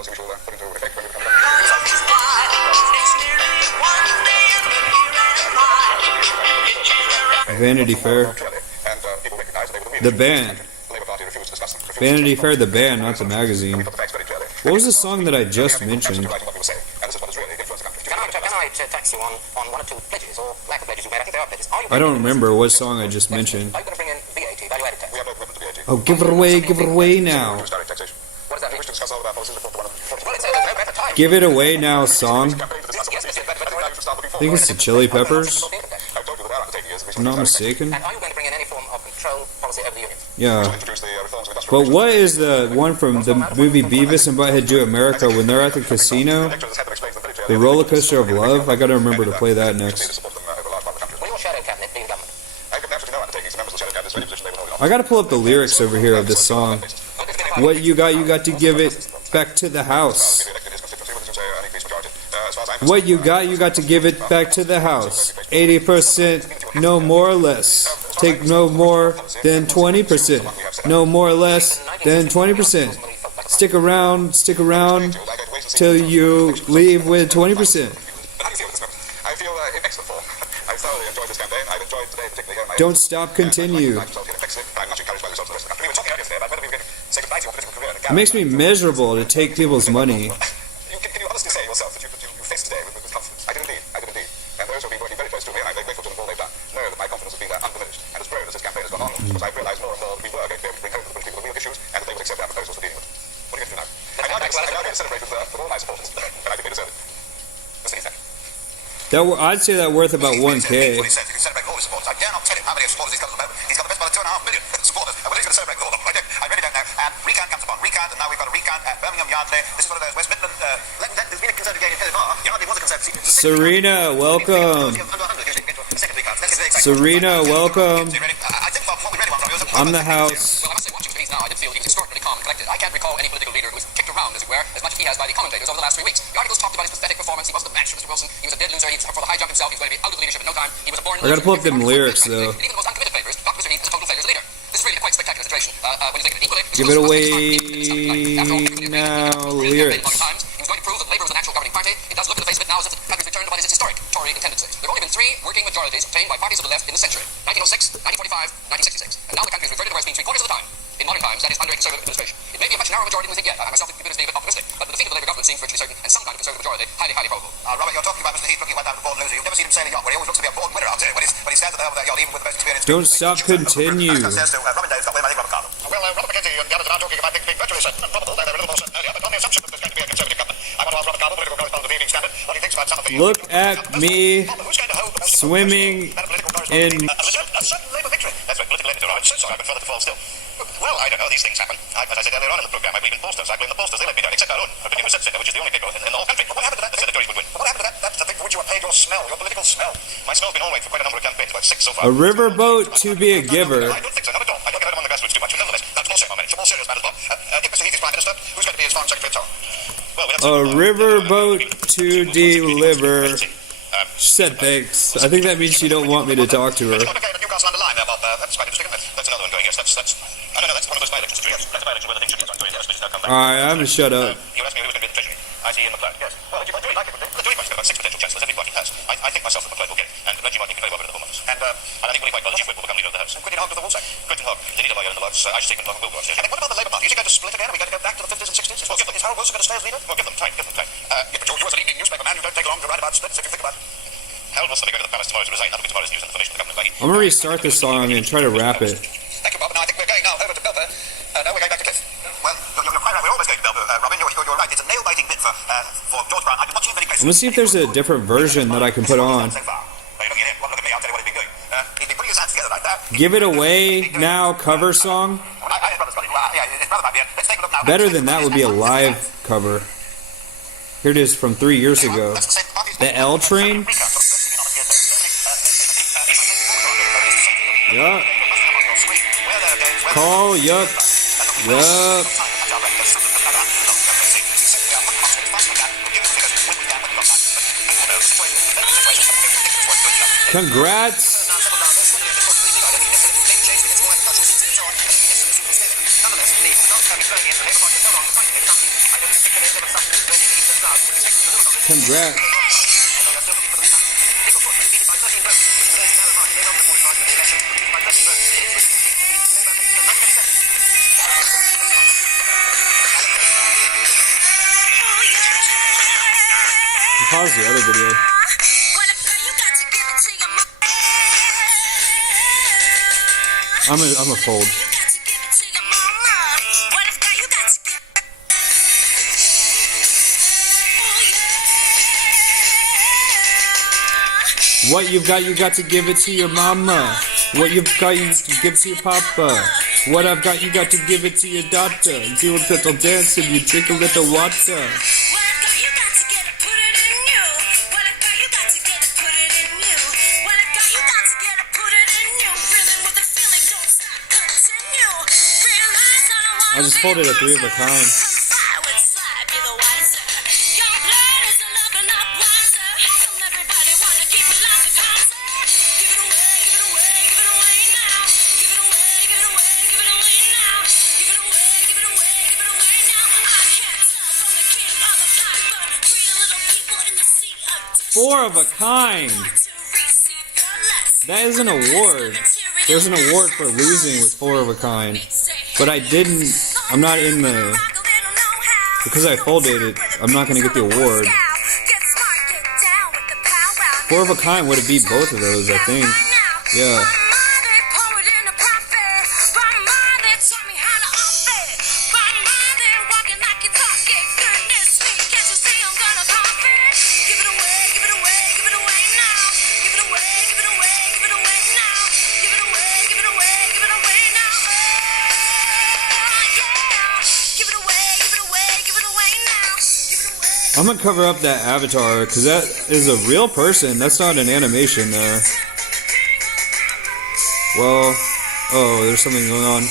Vanity Fair. The band. Vanity Fair, the band, not the magazine. What was the song that I just mentioned? Can I tax you on one or two pledges or lack of pledges you made? I think there are pledges. Are you I don't remember what song I just mentioned. Are you going to bring in VAT, value-added tax? Oh, give it away now. What does that mean? Well, it's no better time. Give it away now song. Yes, Mr. I think it's the Chili Peppers. If I'm not mistaken. And are you going to bring in any form of control policy over the union? Yeah. But what is the one from the movie Beavis and Butthead Do America when they're at the casino? The Roller Coaster of Love? I gotta remember to play that next. Will your shadow cabinet be the government? I gotta pull up the lyrics over here of this song. What you got to give it back to the house. What you got to give it back to the house. 80%, no more or less. Take no more than 20%. No more or less than 20%. Stick around till you leave with 20%. How do you feel this moment? I feel in excellent form. I've thoroughly enjoyed this campaign. I've enjoyed today particularly here in my Don't stop, continue. I'm much encouraged by the results of the rest of the country. We were talking earlier today about whether we were going to say goodbye to your political career. It makes me miserable to take people's money. Can you honestly say yourself that you faced today with confidence? I did indeed. And those who have been working very close to me, and I'm very grateful to them for all they've done, know that my confidence has been undiminished. And as grown as this campaign has gone on, because I've realised more and more that we were going to be able to bring home to the people the real issues, and that they would accept our proposals for dealing with. What are you going to do now? I'm now going to celebrate with all my supporters, and I think they deserve it. Mr. Heath, I'd say that worth about 1K. What he says, you can celebrate with all his supporters. I dare not tell him how many supporters he's got at the moment. He's got the best part of 2.5 million supporters. And we're going to celebrate with all of them. I really don't know. And recount comes upon recount, and now we've got a recount at Birmingham Yardley. This is one of those West Midland. There's been a Conservative game in Philipar. Yardley was a Conservative. Serena, welcome. Serena, welcome. I'm the house. Well, I must say, watching Speeds now, I did feel he was extraordinarily calm and collected. I can't recall any political leader who was kicked around, as it were, as much as he has by the commentators over the last 3 weeks. The articles talked about his pathetic performance. He wasn't a match for Mr. Wilson. He was a dead loser. He was for the high jump himself. He was going to be out of the leadership in no time. He was a born I gotta pull up them lyrics, though. And even the most uncommitted favourites thought Mr. Heath was a total failure as a leader. This is really a quite spectacular situation when you think of it. Equally, Give it away now, lyrics. he was going to prove that Labour was the natural governing party. It does look at the face of it now as if the country's returned to what is its historic Tory tendency. There have only been 3 working majorities obtained by parties of the left in the century: 1906, 1945, 1966. And now the country is reverted to where it's been 3/4 of the time. In modern times, that is under a Conservative administration. It may be a much narrower majority than we think yet. I myself think people are being a bit optimistic. But the defeat of the Labour government seems virtually certain, and some kind of Conservative majority highly, highly probable. Robert, you're talking about Mr. Heath looking like that born loser. You've never seen him sail a yacht where he always looks to be a born winner, I'll tell you. When he stands at the helm of that yacht, even with the most experienced... Don't stop, continue. Robin Dave's got William, I think Robert Cardle. Well, Robert McKenzie and the others are now talking about things being virtually certain and probable, though they were a little more certain earlier, but on the assumption that there's going to be a Conservative government. I want to ask Robert Cardle, political correspondent of the Evening Standard, what he thinks about some of the... Look at me swimming in... A certain Labour victory. That's right, political editor. I'm so sorry, I've been further to fall still. Well, I don't know, these things happen. As I said earlier on in the programme, I believe in pollsters. I blame the pollsters, they let me down, except our own opinion research centre, which is the only paper in the whole country. But what happened to that? They said the Tories would win. But what happened to that? That's the thing for which you were paid your smell, your political smell. My smell's been all right for quite a number of campaigns, about 6 so far. A riverboat to be a giver. I don't think so, not at all. I don't get it among the grassroots too much, but nonetheless, that's more so, it's a more serious matter as well. If Mr. Heath is Prime Minister, who's going to be his Foreign Secretary and so on? Well, A riverboat to deliver. She said thanks. I think that means she don't want me to talk to her. Newcastle under line there, Bob. That's quite interesting, isn't it? That's another one going, yes. That's one of those by-elections. Yes, that's a by-election where the thing should be ongoing, yes, which has now come back. Alright, I'm gonna shut up. You asked me who was going to be in the Treasury. I see Ian McLeod, yes. Well, Reggie Martin, like it, the Tory party's got about 6 potential chancellors. Every party has. I think myself that McLeod will get it. And Reggie Martin can very well go to the Home Office. And I think really quite well the Chief Whip will become leader of the House. And Quintin Hogg to the Woolsack. Quintin Hogg, they need a lawyer in the Lords. I should take Quintin Hogg and Will go upstairs. And then what about the Labour Party? Is it going to split again? Are we going to go back to the 50s and 60s? Well, give them. Is Harold Wilson going to stay as leader? Well, give them time, give them time. Yeah, but you as an evening newspaper man, you don't take long to write about splits if you think about it. Harold Wilson will be going to the palace tomorrow to resign. That'll be tomorrow's news and information for the government. I'm gonna restart this song and try to rap it. Thank you, Bob. Now I think we're going now over to Belper. No, we're going back to Cliff. Well, you're quite right. We're always going to Belper, Robin. You're right. It's a nail-biting bit for George Brown. I've been watching him very closely. I'm gonna see if there's a different version that I can put on. So far. Now, you look at him. One look at me. I'll tell you what he's been doing. He's been putting his hands together like that. Give It Away Now cover song. Well, his brother's got it. Well, yeah, his brother might be in. Let's take a look now. Better than that would be a live cover. Here it is from 3 years ago. The L Train. Yup. Call, yup. Yup. Congrats. Congrats. Pause the other video. I'm a fold. What you've got, you got to give it to your mama. What you've got, you give it to your papa. What I've got, you got to give it to your daughter. Do a little dance and you drink a little water. I just folded a 3 of a kind. Four of a kind. That is an award. There's an award for losing with 4 of a kind. But I didn't, I'm not in the, because I folded it, I'm not going to get the award. 4 of a kind would have beat both of those, I think. Yeah. I'm gonna cover up that avatar because that is a real person. That's not an animation there. Well, oh, there's something going on.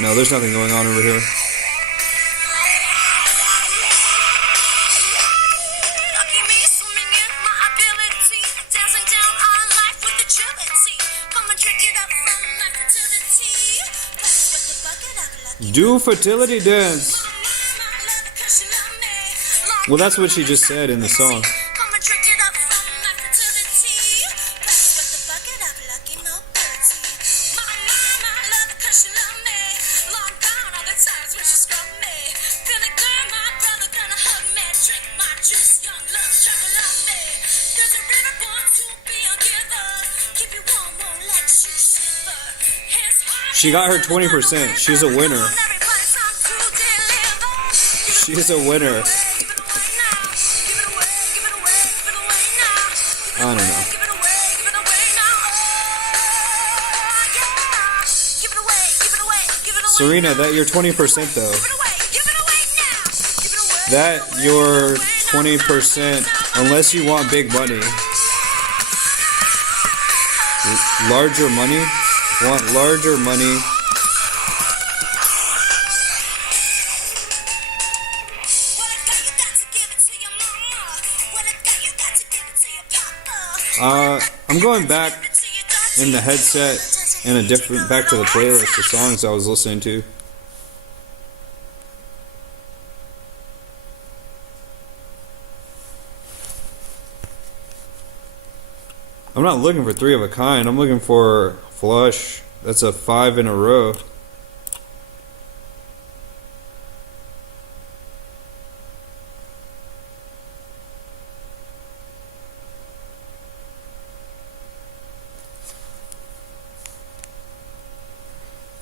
No, there's nothing going on over here. Do fertility dance. Well, that's what she just said in the song. She got her 20%. She's a winner. She's a winner. I don't know. Serena, that you're 20% though. That you're 20% unless you want big money. Larger money? Want larger money? I'm going back in the headset and back to the playlist of songs I was listening to. I'm not looking for 3 of a kind. I'm looking for flush. That's a 5 in a row.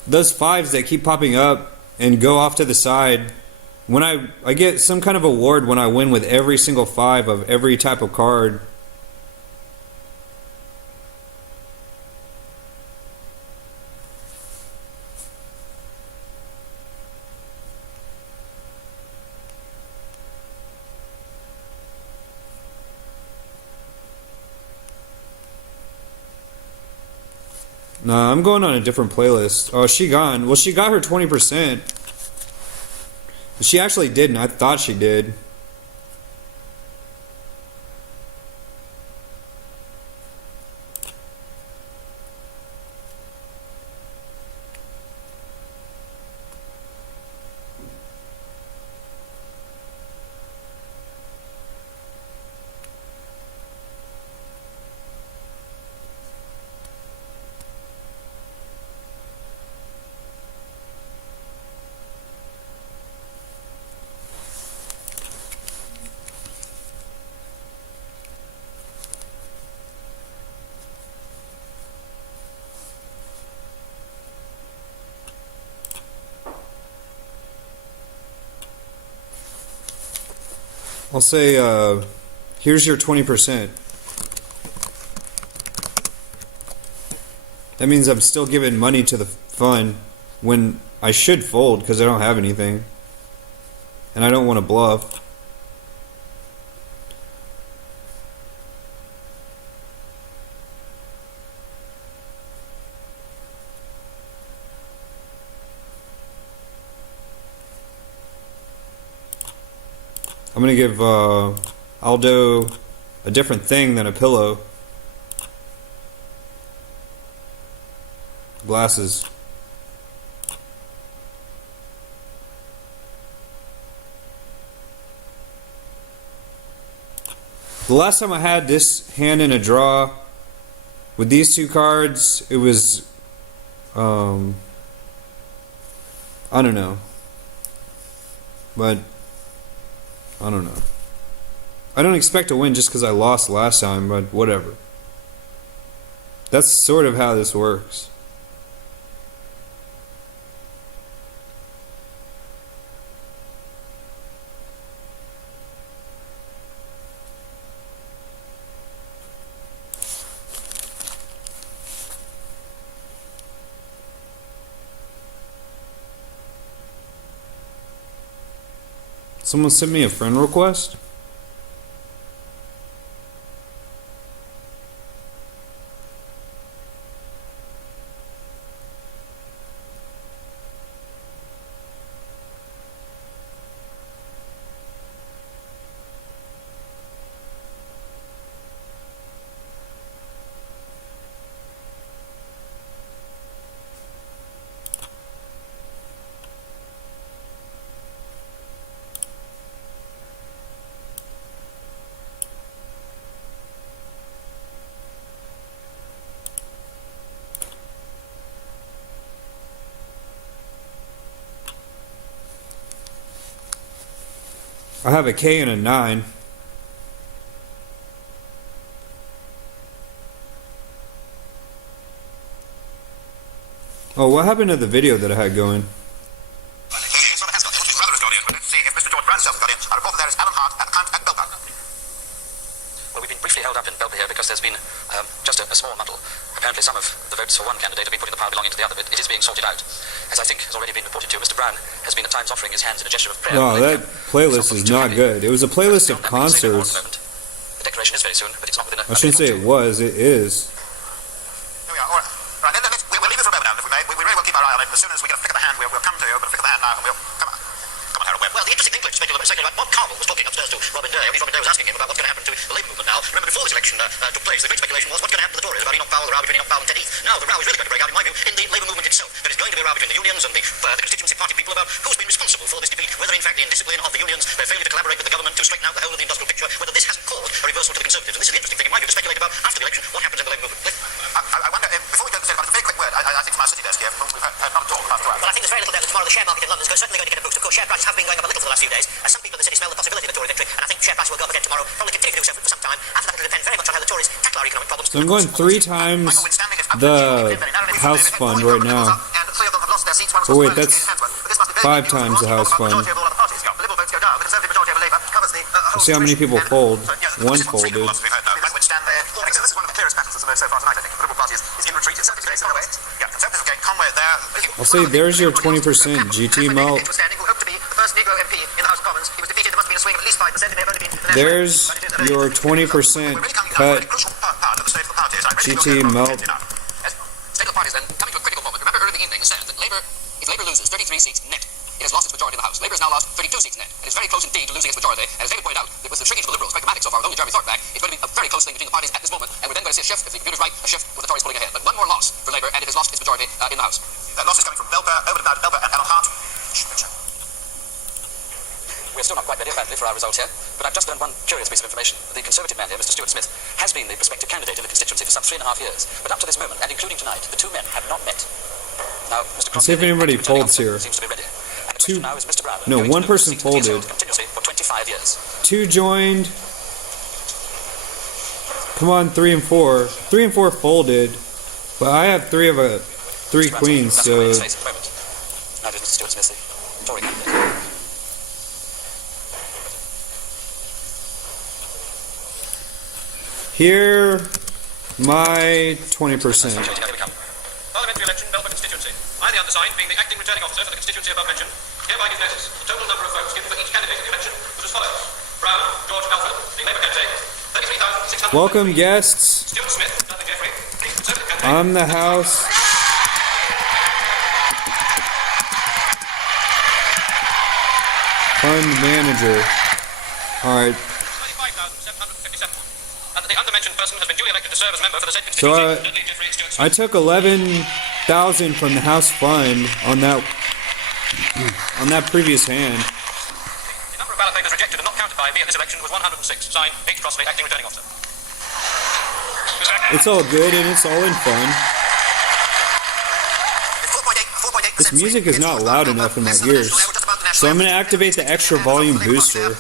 Those 5s that keep popping up and go off to the side, when I get some kind of award when I win with every single 5 of every type of card. Nah, I'm going on a different playlist. Oh, she gone. Well, she got her 20%. She actually didn't. I thought she did. I'll say, here's your 20%. That means I'm still giving money to the fund when I should fold because I don't have anything. And I don't want to bluff. I'm going to give Aldo a different thing than a pillow. Glasses. The last time I had this hand in a draw with these 2 cards, it was, I don't know. But I don't know. I don't expect to win just because I lost last time, but whatever. That's sort of how this works. Someone sent me a friend request. I have a K and a 9. Oh, what happened to the video that I had going? Well, we've been briefly held up in Belper here because there's been just a small muddle. Apparently some of the votes for one candidate have been put in the pile belonging to the other, but it is being sorted out. As I think has already been reported to you, Mr. Brown has been at times offering his hands in a gesture of prayer. Oh, that playlist is not good. It was a playlist of concerts. The declaration is very soon, but it's not within I shouldn't say it was, it is. Here we are. All right. Right. We'll leave it for a moment now, if we may. We really will keep our eye on it. As soon as we get a flick of the hand, we'll come to you. But a flick of the hand now, and we'll come on. Come on, Harold Webb. Well, the interesting thing to speculate about Bob Carmel was talking upstairs to Robin Day. Robin Day was asking him about what's going to happen to the Labour movement now. Remember, before this election took place, the great speculation was what's going to happen to the Tories about Enoch Powell, the row between Enoch Powell and Ted Heath. Now, the row is really going to break out, in my view, in the Labour movement itself. There is going to be a row between the unions and the constituency party people about who's been responsible for this defeat, whether in fact the indiscipline of the unions, their failure to collaborate with the government to straighten out the whole of the industrial picture, whether this hasn't caused a reversal to the Conservatives. And this is the interesting thing, in my view, to speculate about after the election, what happens in the Labour movement. I wonder, before we go to say about it, a very quick word, I think from our city desk here, we've heard not at all about the row. Well, I think there's very little doubt that tomorrow the share market in London is certainly going to get a boost. Of course, share prices have been going up a little for the last few days. As some people in the city smell the possibility of a Tory victory, and I think share prices will go up again tomorrow, probably continue to do so for some time. After that, it will depend very much on how the Tories tackle our economic problems. So I'm going 3 times the house fund right now. Oh wait, that's 5 times the house fund. Let's see how many people fold. 1 folded. I'll say there's your 20% GT melt. There's your 20% cut GT melt. State of the parties then, coming to a critical moment. Remember earlier in the evening said that if Labour loses 33 seats net, it has lost its majority in the House. Labour has now lost 32 seats net, and it's very close indeed to losing its majority. And as David pointed out, it was the shrinkage of the Liberals, pragmatics of our only Jeremy Thorpe back. It's going to be a very close thing between the parties at this moment, and we're then going to see a shift, if the computer's right, a shift with the Tories pulling ahead. But one more loss for Labour, and it has lost its majority in the House. That loss is coming from Belper, over to now to Belper and Alan Hart. We're still not quite ready, apparently, for our results here, but I've just learned one curious piece of information. The Conservative man here, Mr. Stuart Smith, has been the prospective candidate in the constituency for some 3.5 years, but up to this moment, and including tonight, the two men have not met. Now, Mr. Let's see if anybody folds here. Seems to be ready. And the question now is, Mr. Brown, No, going one to person seek folded. continuously for 25 years. 2 joined. Come on, 3 and 4. 3 and 4 folded, but I have 3 queens, That's so. his face at the moment. Now, Mr. Stuart Smith, the Tory candidate. Here, my 20%. Parliamentary election, Belper constituency. I, the undersigned, being the acting returning officer for the constituency above mentioned, hereby give notice. The total number of votes given for each candidate in the election was as follows: Brown, George Alford, the Labour candidate, 33,600. Welcome, guests. Stuart Smith, Dudley Jeffrey, the Conservative candidate. I'm the house fund manager. All right. 95,757. And that the undermentioned person has been duly elected to serve as member for the said So constituency. Dudley Jeffrey, Stuart Smith. I took 11,000 from the house fund on that previous hand. The number of ballot papers rejected and not counted by me at this election was 106. Signed, H. Crossley, acting returning officer. Mr. Acting. It's all good and it's all in fun. This music is not loud enough in my ears, so I'm going to activate the extra volume booster.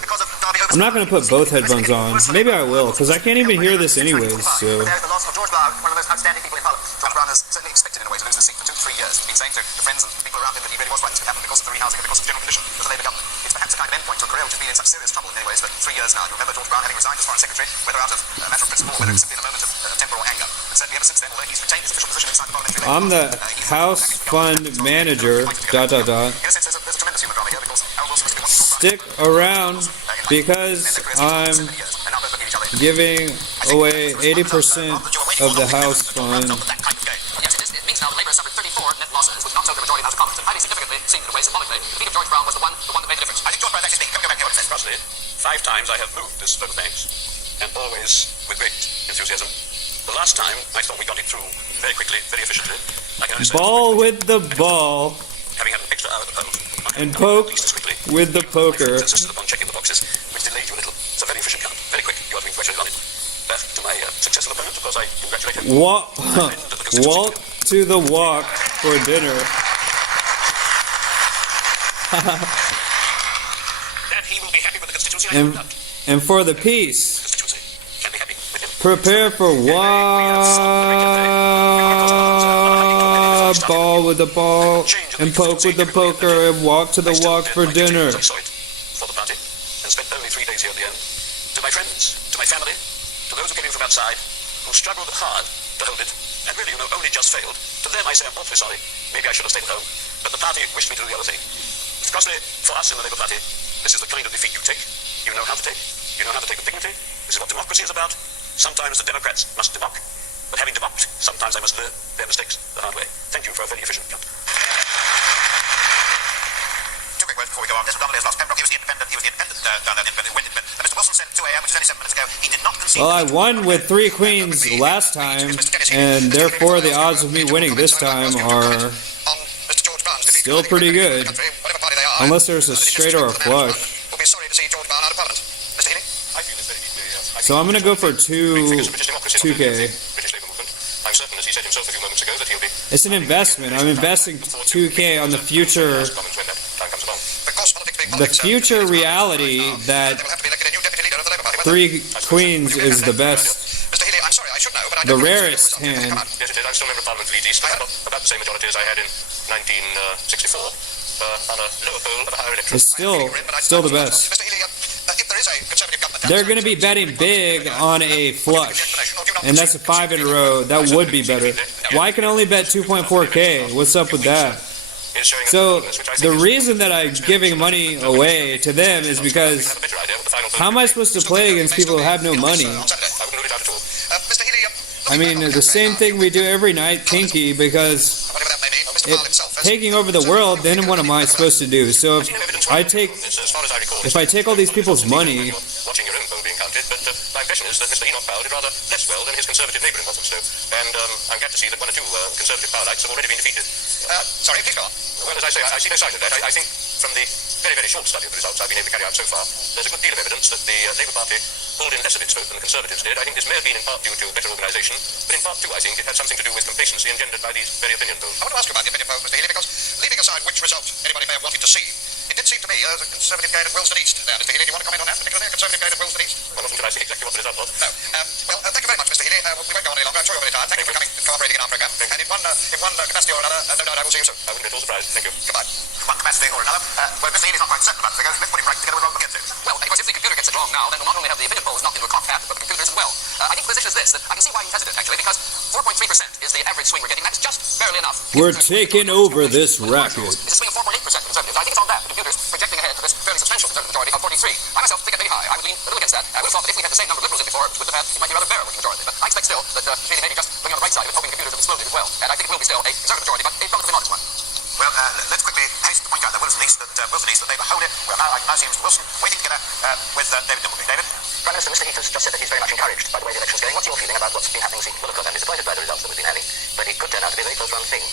I'm not going to put both headphones on. Maybe I will, because I can't even hear this anyways, so. There's the loss of George Brown, one of the most outstanding people in Parliament. George Brown has certainly expected, in a way, to lose the seat for 2-3 years. He's been saying to friends and people around him that he really was right. This could happen because of the rehousing and because of the general condition of the Labour government. It's perhaps a kind of endpoint to a career which has been in such serious trouble in many ways for 3 years now. You remember George Brown having resigned as Foreign Secretary, whether out of a matter of principle or whether it's simply in a moment of temporal anger. And certainly ever since then, although he's retained his official position inside the parliamentary Labour I'm the house fund manager, In a sense, there's a tremendous human drama here because Harold Wilson must be wanting George Brown stick around because I'm giving away 80% of the house fund. Yes, it means now that Labour has suffered 34 net losses, which knocks over the majority in the House of Commons, and highly significantly seems in a way symbolically, the defeat of George Brown was the one that made the difference. I think George Brown actually speaking. Go back here what it says. Personally, 5 times I have moved this vote of thanks, and always with great enthusiasm. The last time, I thought we got it through very quickly, very efficiently. I can only say Ball with the ball having had an extra hour at the poll, and poke with the poker. insisted upon checking the boxes, which delayed you a little. It's a very efficient count, very quick. You are to be congratulated on it. To my successful opponent, of course, I congratulate him. Walk to the walk for dinner. That he will be happy with the constituency. I have no doubt. And for the peace, Constituency can be happy with him. prepare for ball with the ball and poke with the poker and walk to the walk for dinner. I saw it for the party and spent only 3 days here at the end. To my friends, to my family, to those who came in from outside, who struggled hard to hold it, and really, only just failed, to them I say I'm awfully sorry. Maybe I should have stayed at home. But the party wished me to do the other thing. Firstly, for us in the Labour Party, this is the kind of defeat you take. You know how to take. You know how to take with dignity. This is what democracy is about. Sometimes the Democrats must demock. But having democked, sometimes they must learn their mistakes the hard way. Thank you for a very efficient count. Two quick words before we go on. Desmond Donnelly has lost. Pembroke, he was the independent. Down there, independent. Went independent. Mr. Wilson said 2 a.m., which is 37 minutes ago. He did not concede. Well, I won with 3 queens last time, and therefore the odds of me winning this time are still pretty good. Unless there's a straight or a flush. We'll be sorry to see George Brown out of Parliament. Mr. Healy? I feel this very deeply. So I'm gonna go for 2K. British Labour movement. I'm certain, as he said himself a few moments ago, that he'll be It's an investment. I'm investing 2K on the future. Commons when that time comes along. Because politics being The politics, future reality that there will have to be elected a new deputy leader of the Labour Party. 3 queens is the best, Mr. Healy, I'm sorry, I should know, but I the don't know rarest the result. hand. Come on. Yes, it is. I'm still a member of Parliament for Leeds East. I've got about the same majority as I had in 1964 on a lower poll of a higher election. It's still the best. Mr. Healy, if there is a Conservative government... They're going to be betting big on a flush, and that's a 5 in a row. That would be better. Why can I only bet 2.4K? What's up with that? Is showing a So performance which I the think is reason that I'm giving money away to them is because a better idea of the final how am I supposed to play against people who have no money? On Saturday. I wouldn't rule it out at all. Mr. Healy, I mean, the same thing we do every night, Kinky, because whatever that may be, Mr. Powell himself has... taking over the world, then what am I supposed to do? So if I take As far as I recall, all these people's money, watching your own poll being counted, but my impression is that Mr. Enoch Powell did rather less well than his Conservative neighbour in Walthamstow, and I'm glad to see that 1 or 2 Conservative Powellites have already been defeated. Sorry, please go on. Well, as I say, I see no sign of that. I think from the very, very short study of the results I've been able to carry out so far, there's a good deal of evidence that the Labour Party pulled in less of its vote than the Conservatives did. I think this may have been in part due to better organisation, but in part too, I think, it had something to do with complacency engendered by these very opinion polls. I want to ask you about the opinion polls, Mr. Healy, because leaving aside which result anybody may have wanted to see, it did seem to me as a Conservative gain at Wilsden East there, Mr. Healy. Do you want to comment on that, particularly a Conservative gain at Wilsden East? Well, often did I see exactly what the result was. No. Well, thank you very much, Mr. Healy. We won't go on any longer. I'm sure you're very tired. Thank you for coming and cooperating in our programme. And in one capacity or another, no doubt I will see you soon. I wouldn't be at all surprised. Thank you. Goodbye. One capacity or another. Well, Mr. Healy's not quite certain about the figures. Let's put him right together with Ron McKenzie. Well, of course, if the computer gets it wrong now, then we'll not only have the opinion polls knocked into a cocked hat, but the computers as well. I think the position is this, that I can see why he's hesitant, actually, because 4.3% is the average swing we're getting. That's just barely enough. we're taking over this racket. It's a swing of 4.8% for Conservatives. I think it's on that. The computer's projecting ahead to this fairly substantial Conservative majority of 43. I myself think it may be high. I would lean a little against that. I would have thought that if we had the same number of Liberals in before, which would have had, it might be a rather bare-looking majority. But I expect still that really maybe just looking on the right side of it, hoping the computers have exploded as well. And I think it will be still a Conservative majority, but a relatively modest one. Well, let's quickly hasten to point out that Wilson East, that Labour hold it. Well, now I can now see Mr. Wilson waiting together with David Dimbleby. David? Prime Minister, Mr. Heath has just said that he's very much encouraged by the way the election's going. What's your feeling about what's been happening? Well, of course, I'm disappointed by the results that we've been having, but it could turn out to be a very close run thing.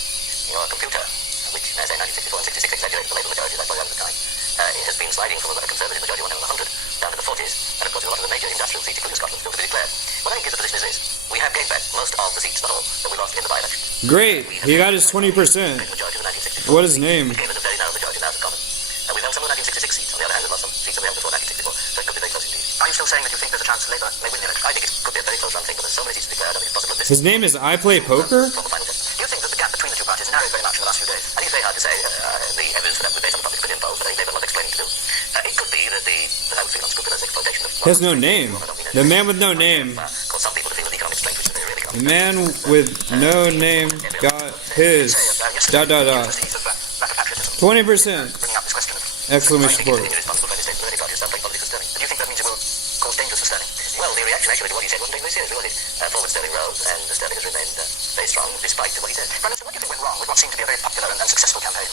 Your computer, which, as I say, 1964 and 66 exaggerates the Labour majority, I pointed out at the time, it has been sliding from a Conservative majority of 100 down to the 40s, and of course, a lot of the major industrial seats, including Scotland, still to be declared. What I think is the position is this: we have gained back most of the seats, not all, that we lost in the by-election. Great, he got his 20%. Majority of the 1964. What is his name? It gave us a very narrow majority in the House of Commons. We've held some of the 1966 seats. On the other hand, we've lost some seats that we held before 1964. So it could be very close indeed. Are you still saying that you think there's a chance that Labour may win the election? I think it could be a very close run thing, but there's so many seats to declare. I don't think it's possible at this. His name is I Play Poker? From the final test. Do you think that the gap between the two parties narrowed very much in the last few days? I think it's very hard to say. The evidence for that would be based on the public opinion polls, but I think they've got a lot of explaining to do. It could be that I would feel unscrupulous exploitation of... He has no name. The man with no name. Cause some people to feel that economic strength, which is really The man with no name got his. Dot dot dot. 20%! Exclamation point. reaction actually to what he said wasn't taken very seriously, was it? Forward sterling rose, and the sterling has remained very strong despite what he said. Brandon, so what do you think went wrong with what seemed to be a very popular and successful campaign?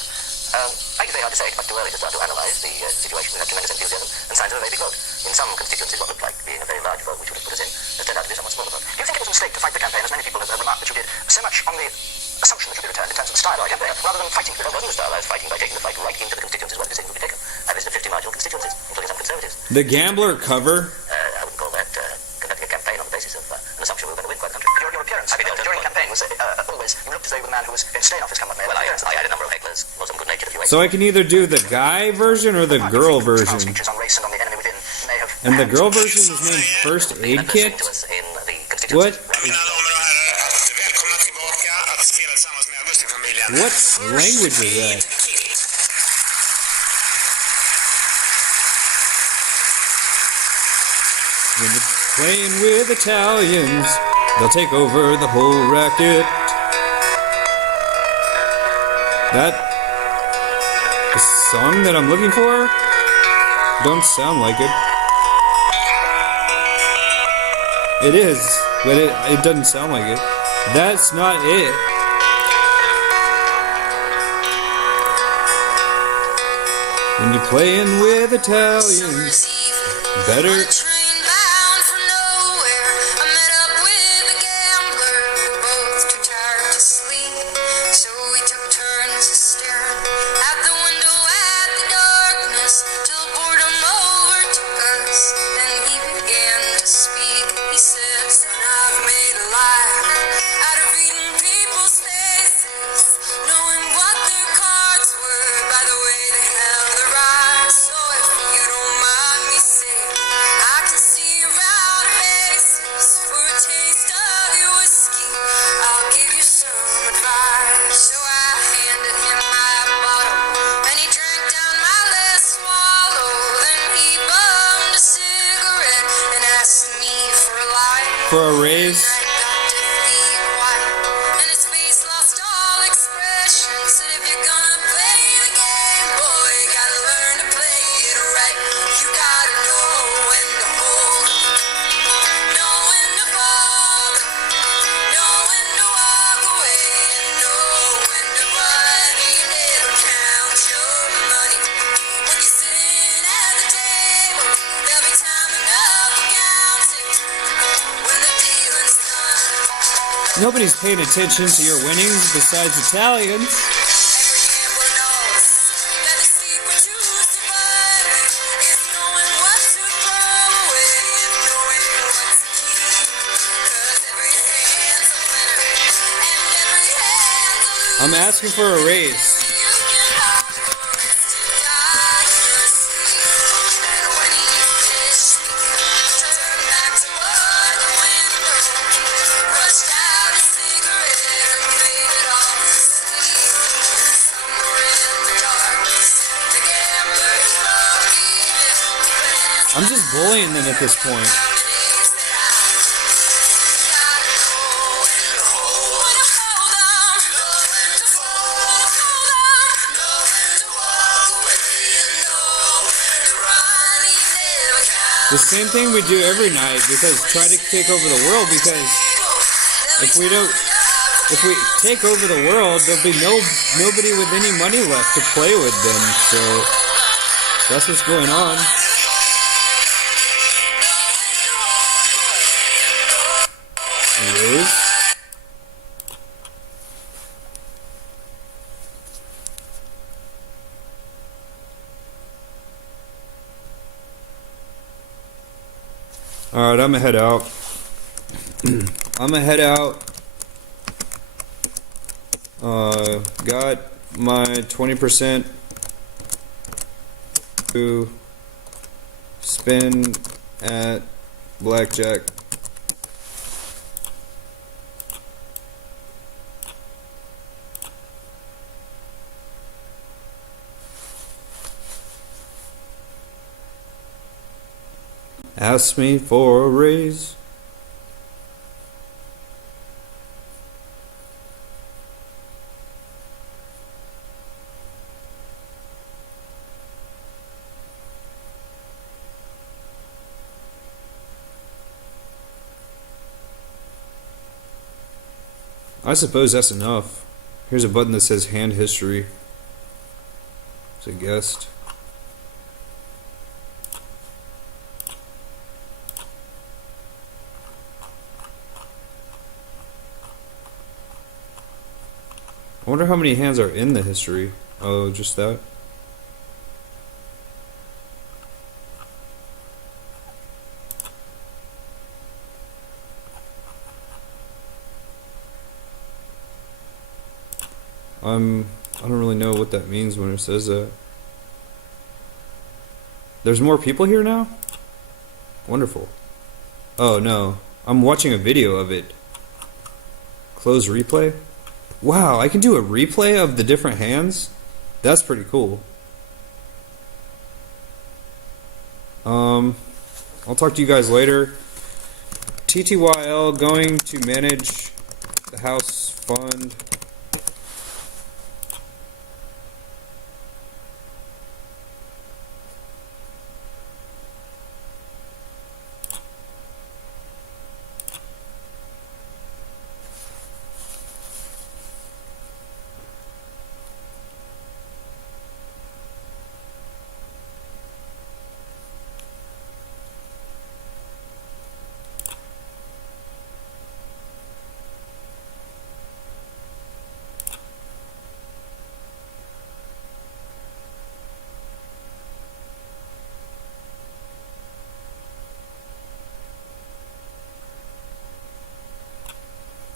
I think it's very hard to say. It's much too early to start to analyse the situation. We had tremendous enthusiasm and signs of a very big vote. In some constituencies, what looked like being a very large vote, which would have put us in, has turned out to be a somewhat smaller vote. Do you think it was a mistake to fight the campaign, as many people have remarked that you did, so much on the assumption that should be returned in terms of the style of the campaign, rather than fighting? Because it wasn't the style I was fighting by taking the fight right into the constituencies where the decision would be taken. I visited 50 marginal constituencies, including some conservatives. The Gambler cover. I wouldn't call that conducting a campaign on the basis of an assumption we were going to win quite the country. Your appearance during the campaign was always, you looked as though you were the man who was in staying office come what may. Well, I had a number of hecklers, most of them good-natured, if you So I can either do the guy version or the girl version. speeches on race and on the enemy within may have And the girl version is named First Aid Kit? What? Mina damer och herrar, välkomna tillbaka att spela tillsammans med Augustifamiljen. What language is that? When you're playing with Italians, they'll take over the whole racket. That the song that I'm looking for don't sound like it. It is, but it doesn't sound like it. That's not it. When you're playing with Italians, better. For a raise. Nobody's paying attention to your winnings besides Italians. I'm asking for a raise. I'm just bullying them at this point. The same thing we do every night, because try to take over the world, because if we take over the world, there'll be nobody with any money left to play with them. So that's what's going on. Alright, I'm gonna head out. Got my 20% to spin at blackjack. Ask me for a raise. I suppose that's enough. Here's a button that says hand history. It's a guest. I wonder how many hands are in the history. Oh, just that. I don't really know what that means when it says that. There's more people here now? Wonderful. Oh no, I'm watching a video of it. Close replay? Wow, I can do a replay of the different hands? That's pretty cool. I'll talk to you guys later. TTYL going to manage the house fund.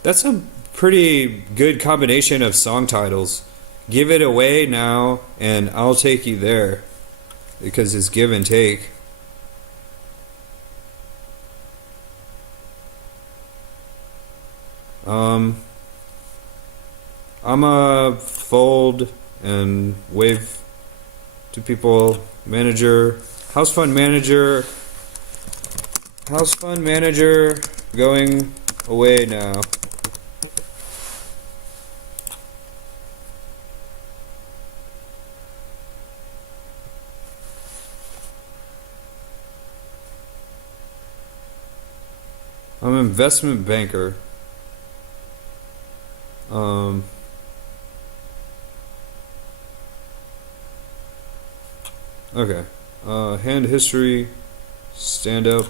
That's a pretty good combination of song titles. Give It Away Now and I'll Take You There, because it's give and take. I'm a fold and wave to people. Manager, house fund manager going away now. I'm an investment banker. Okay. Hand history. Stand up.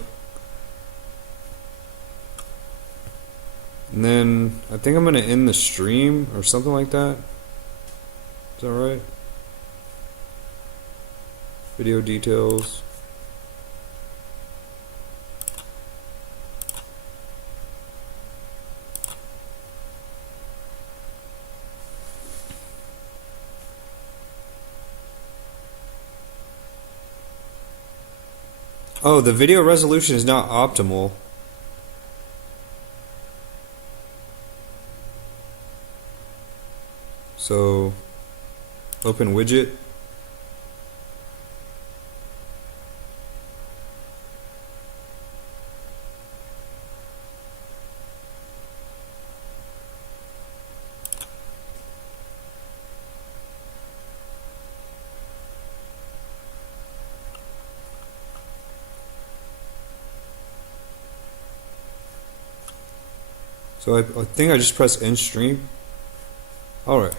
And then I think I'm gonna end the stream or something like that. Is that right? Video details. Oh, the video resolution is not optimal. So, open widget. So I think I just press end stream. Alright.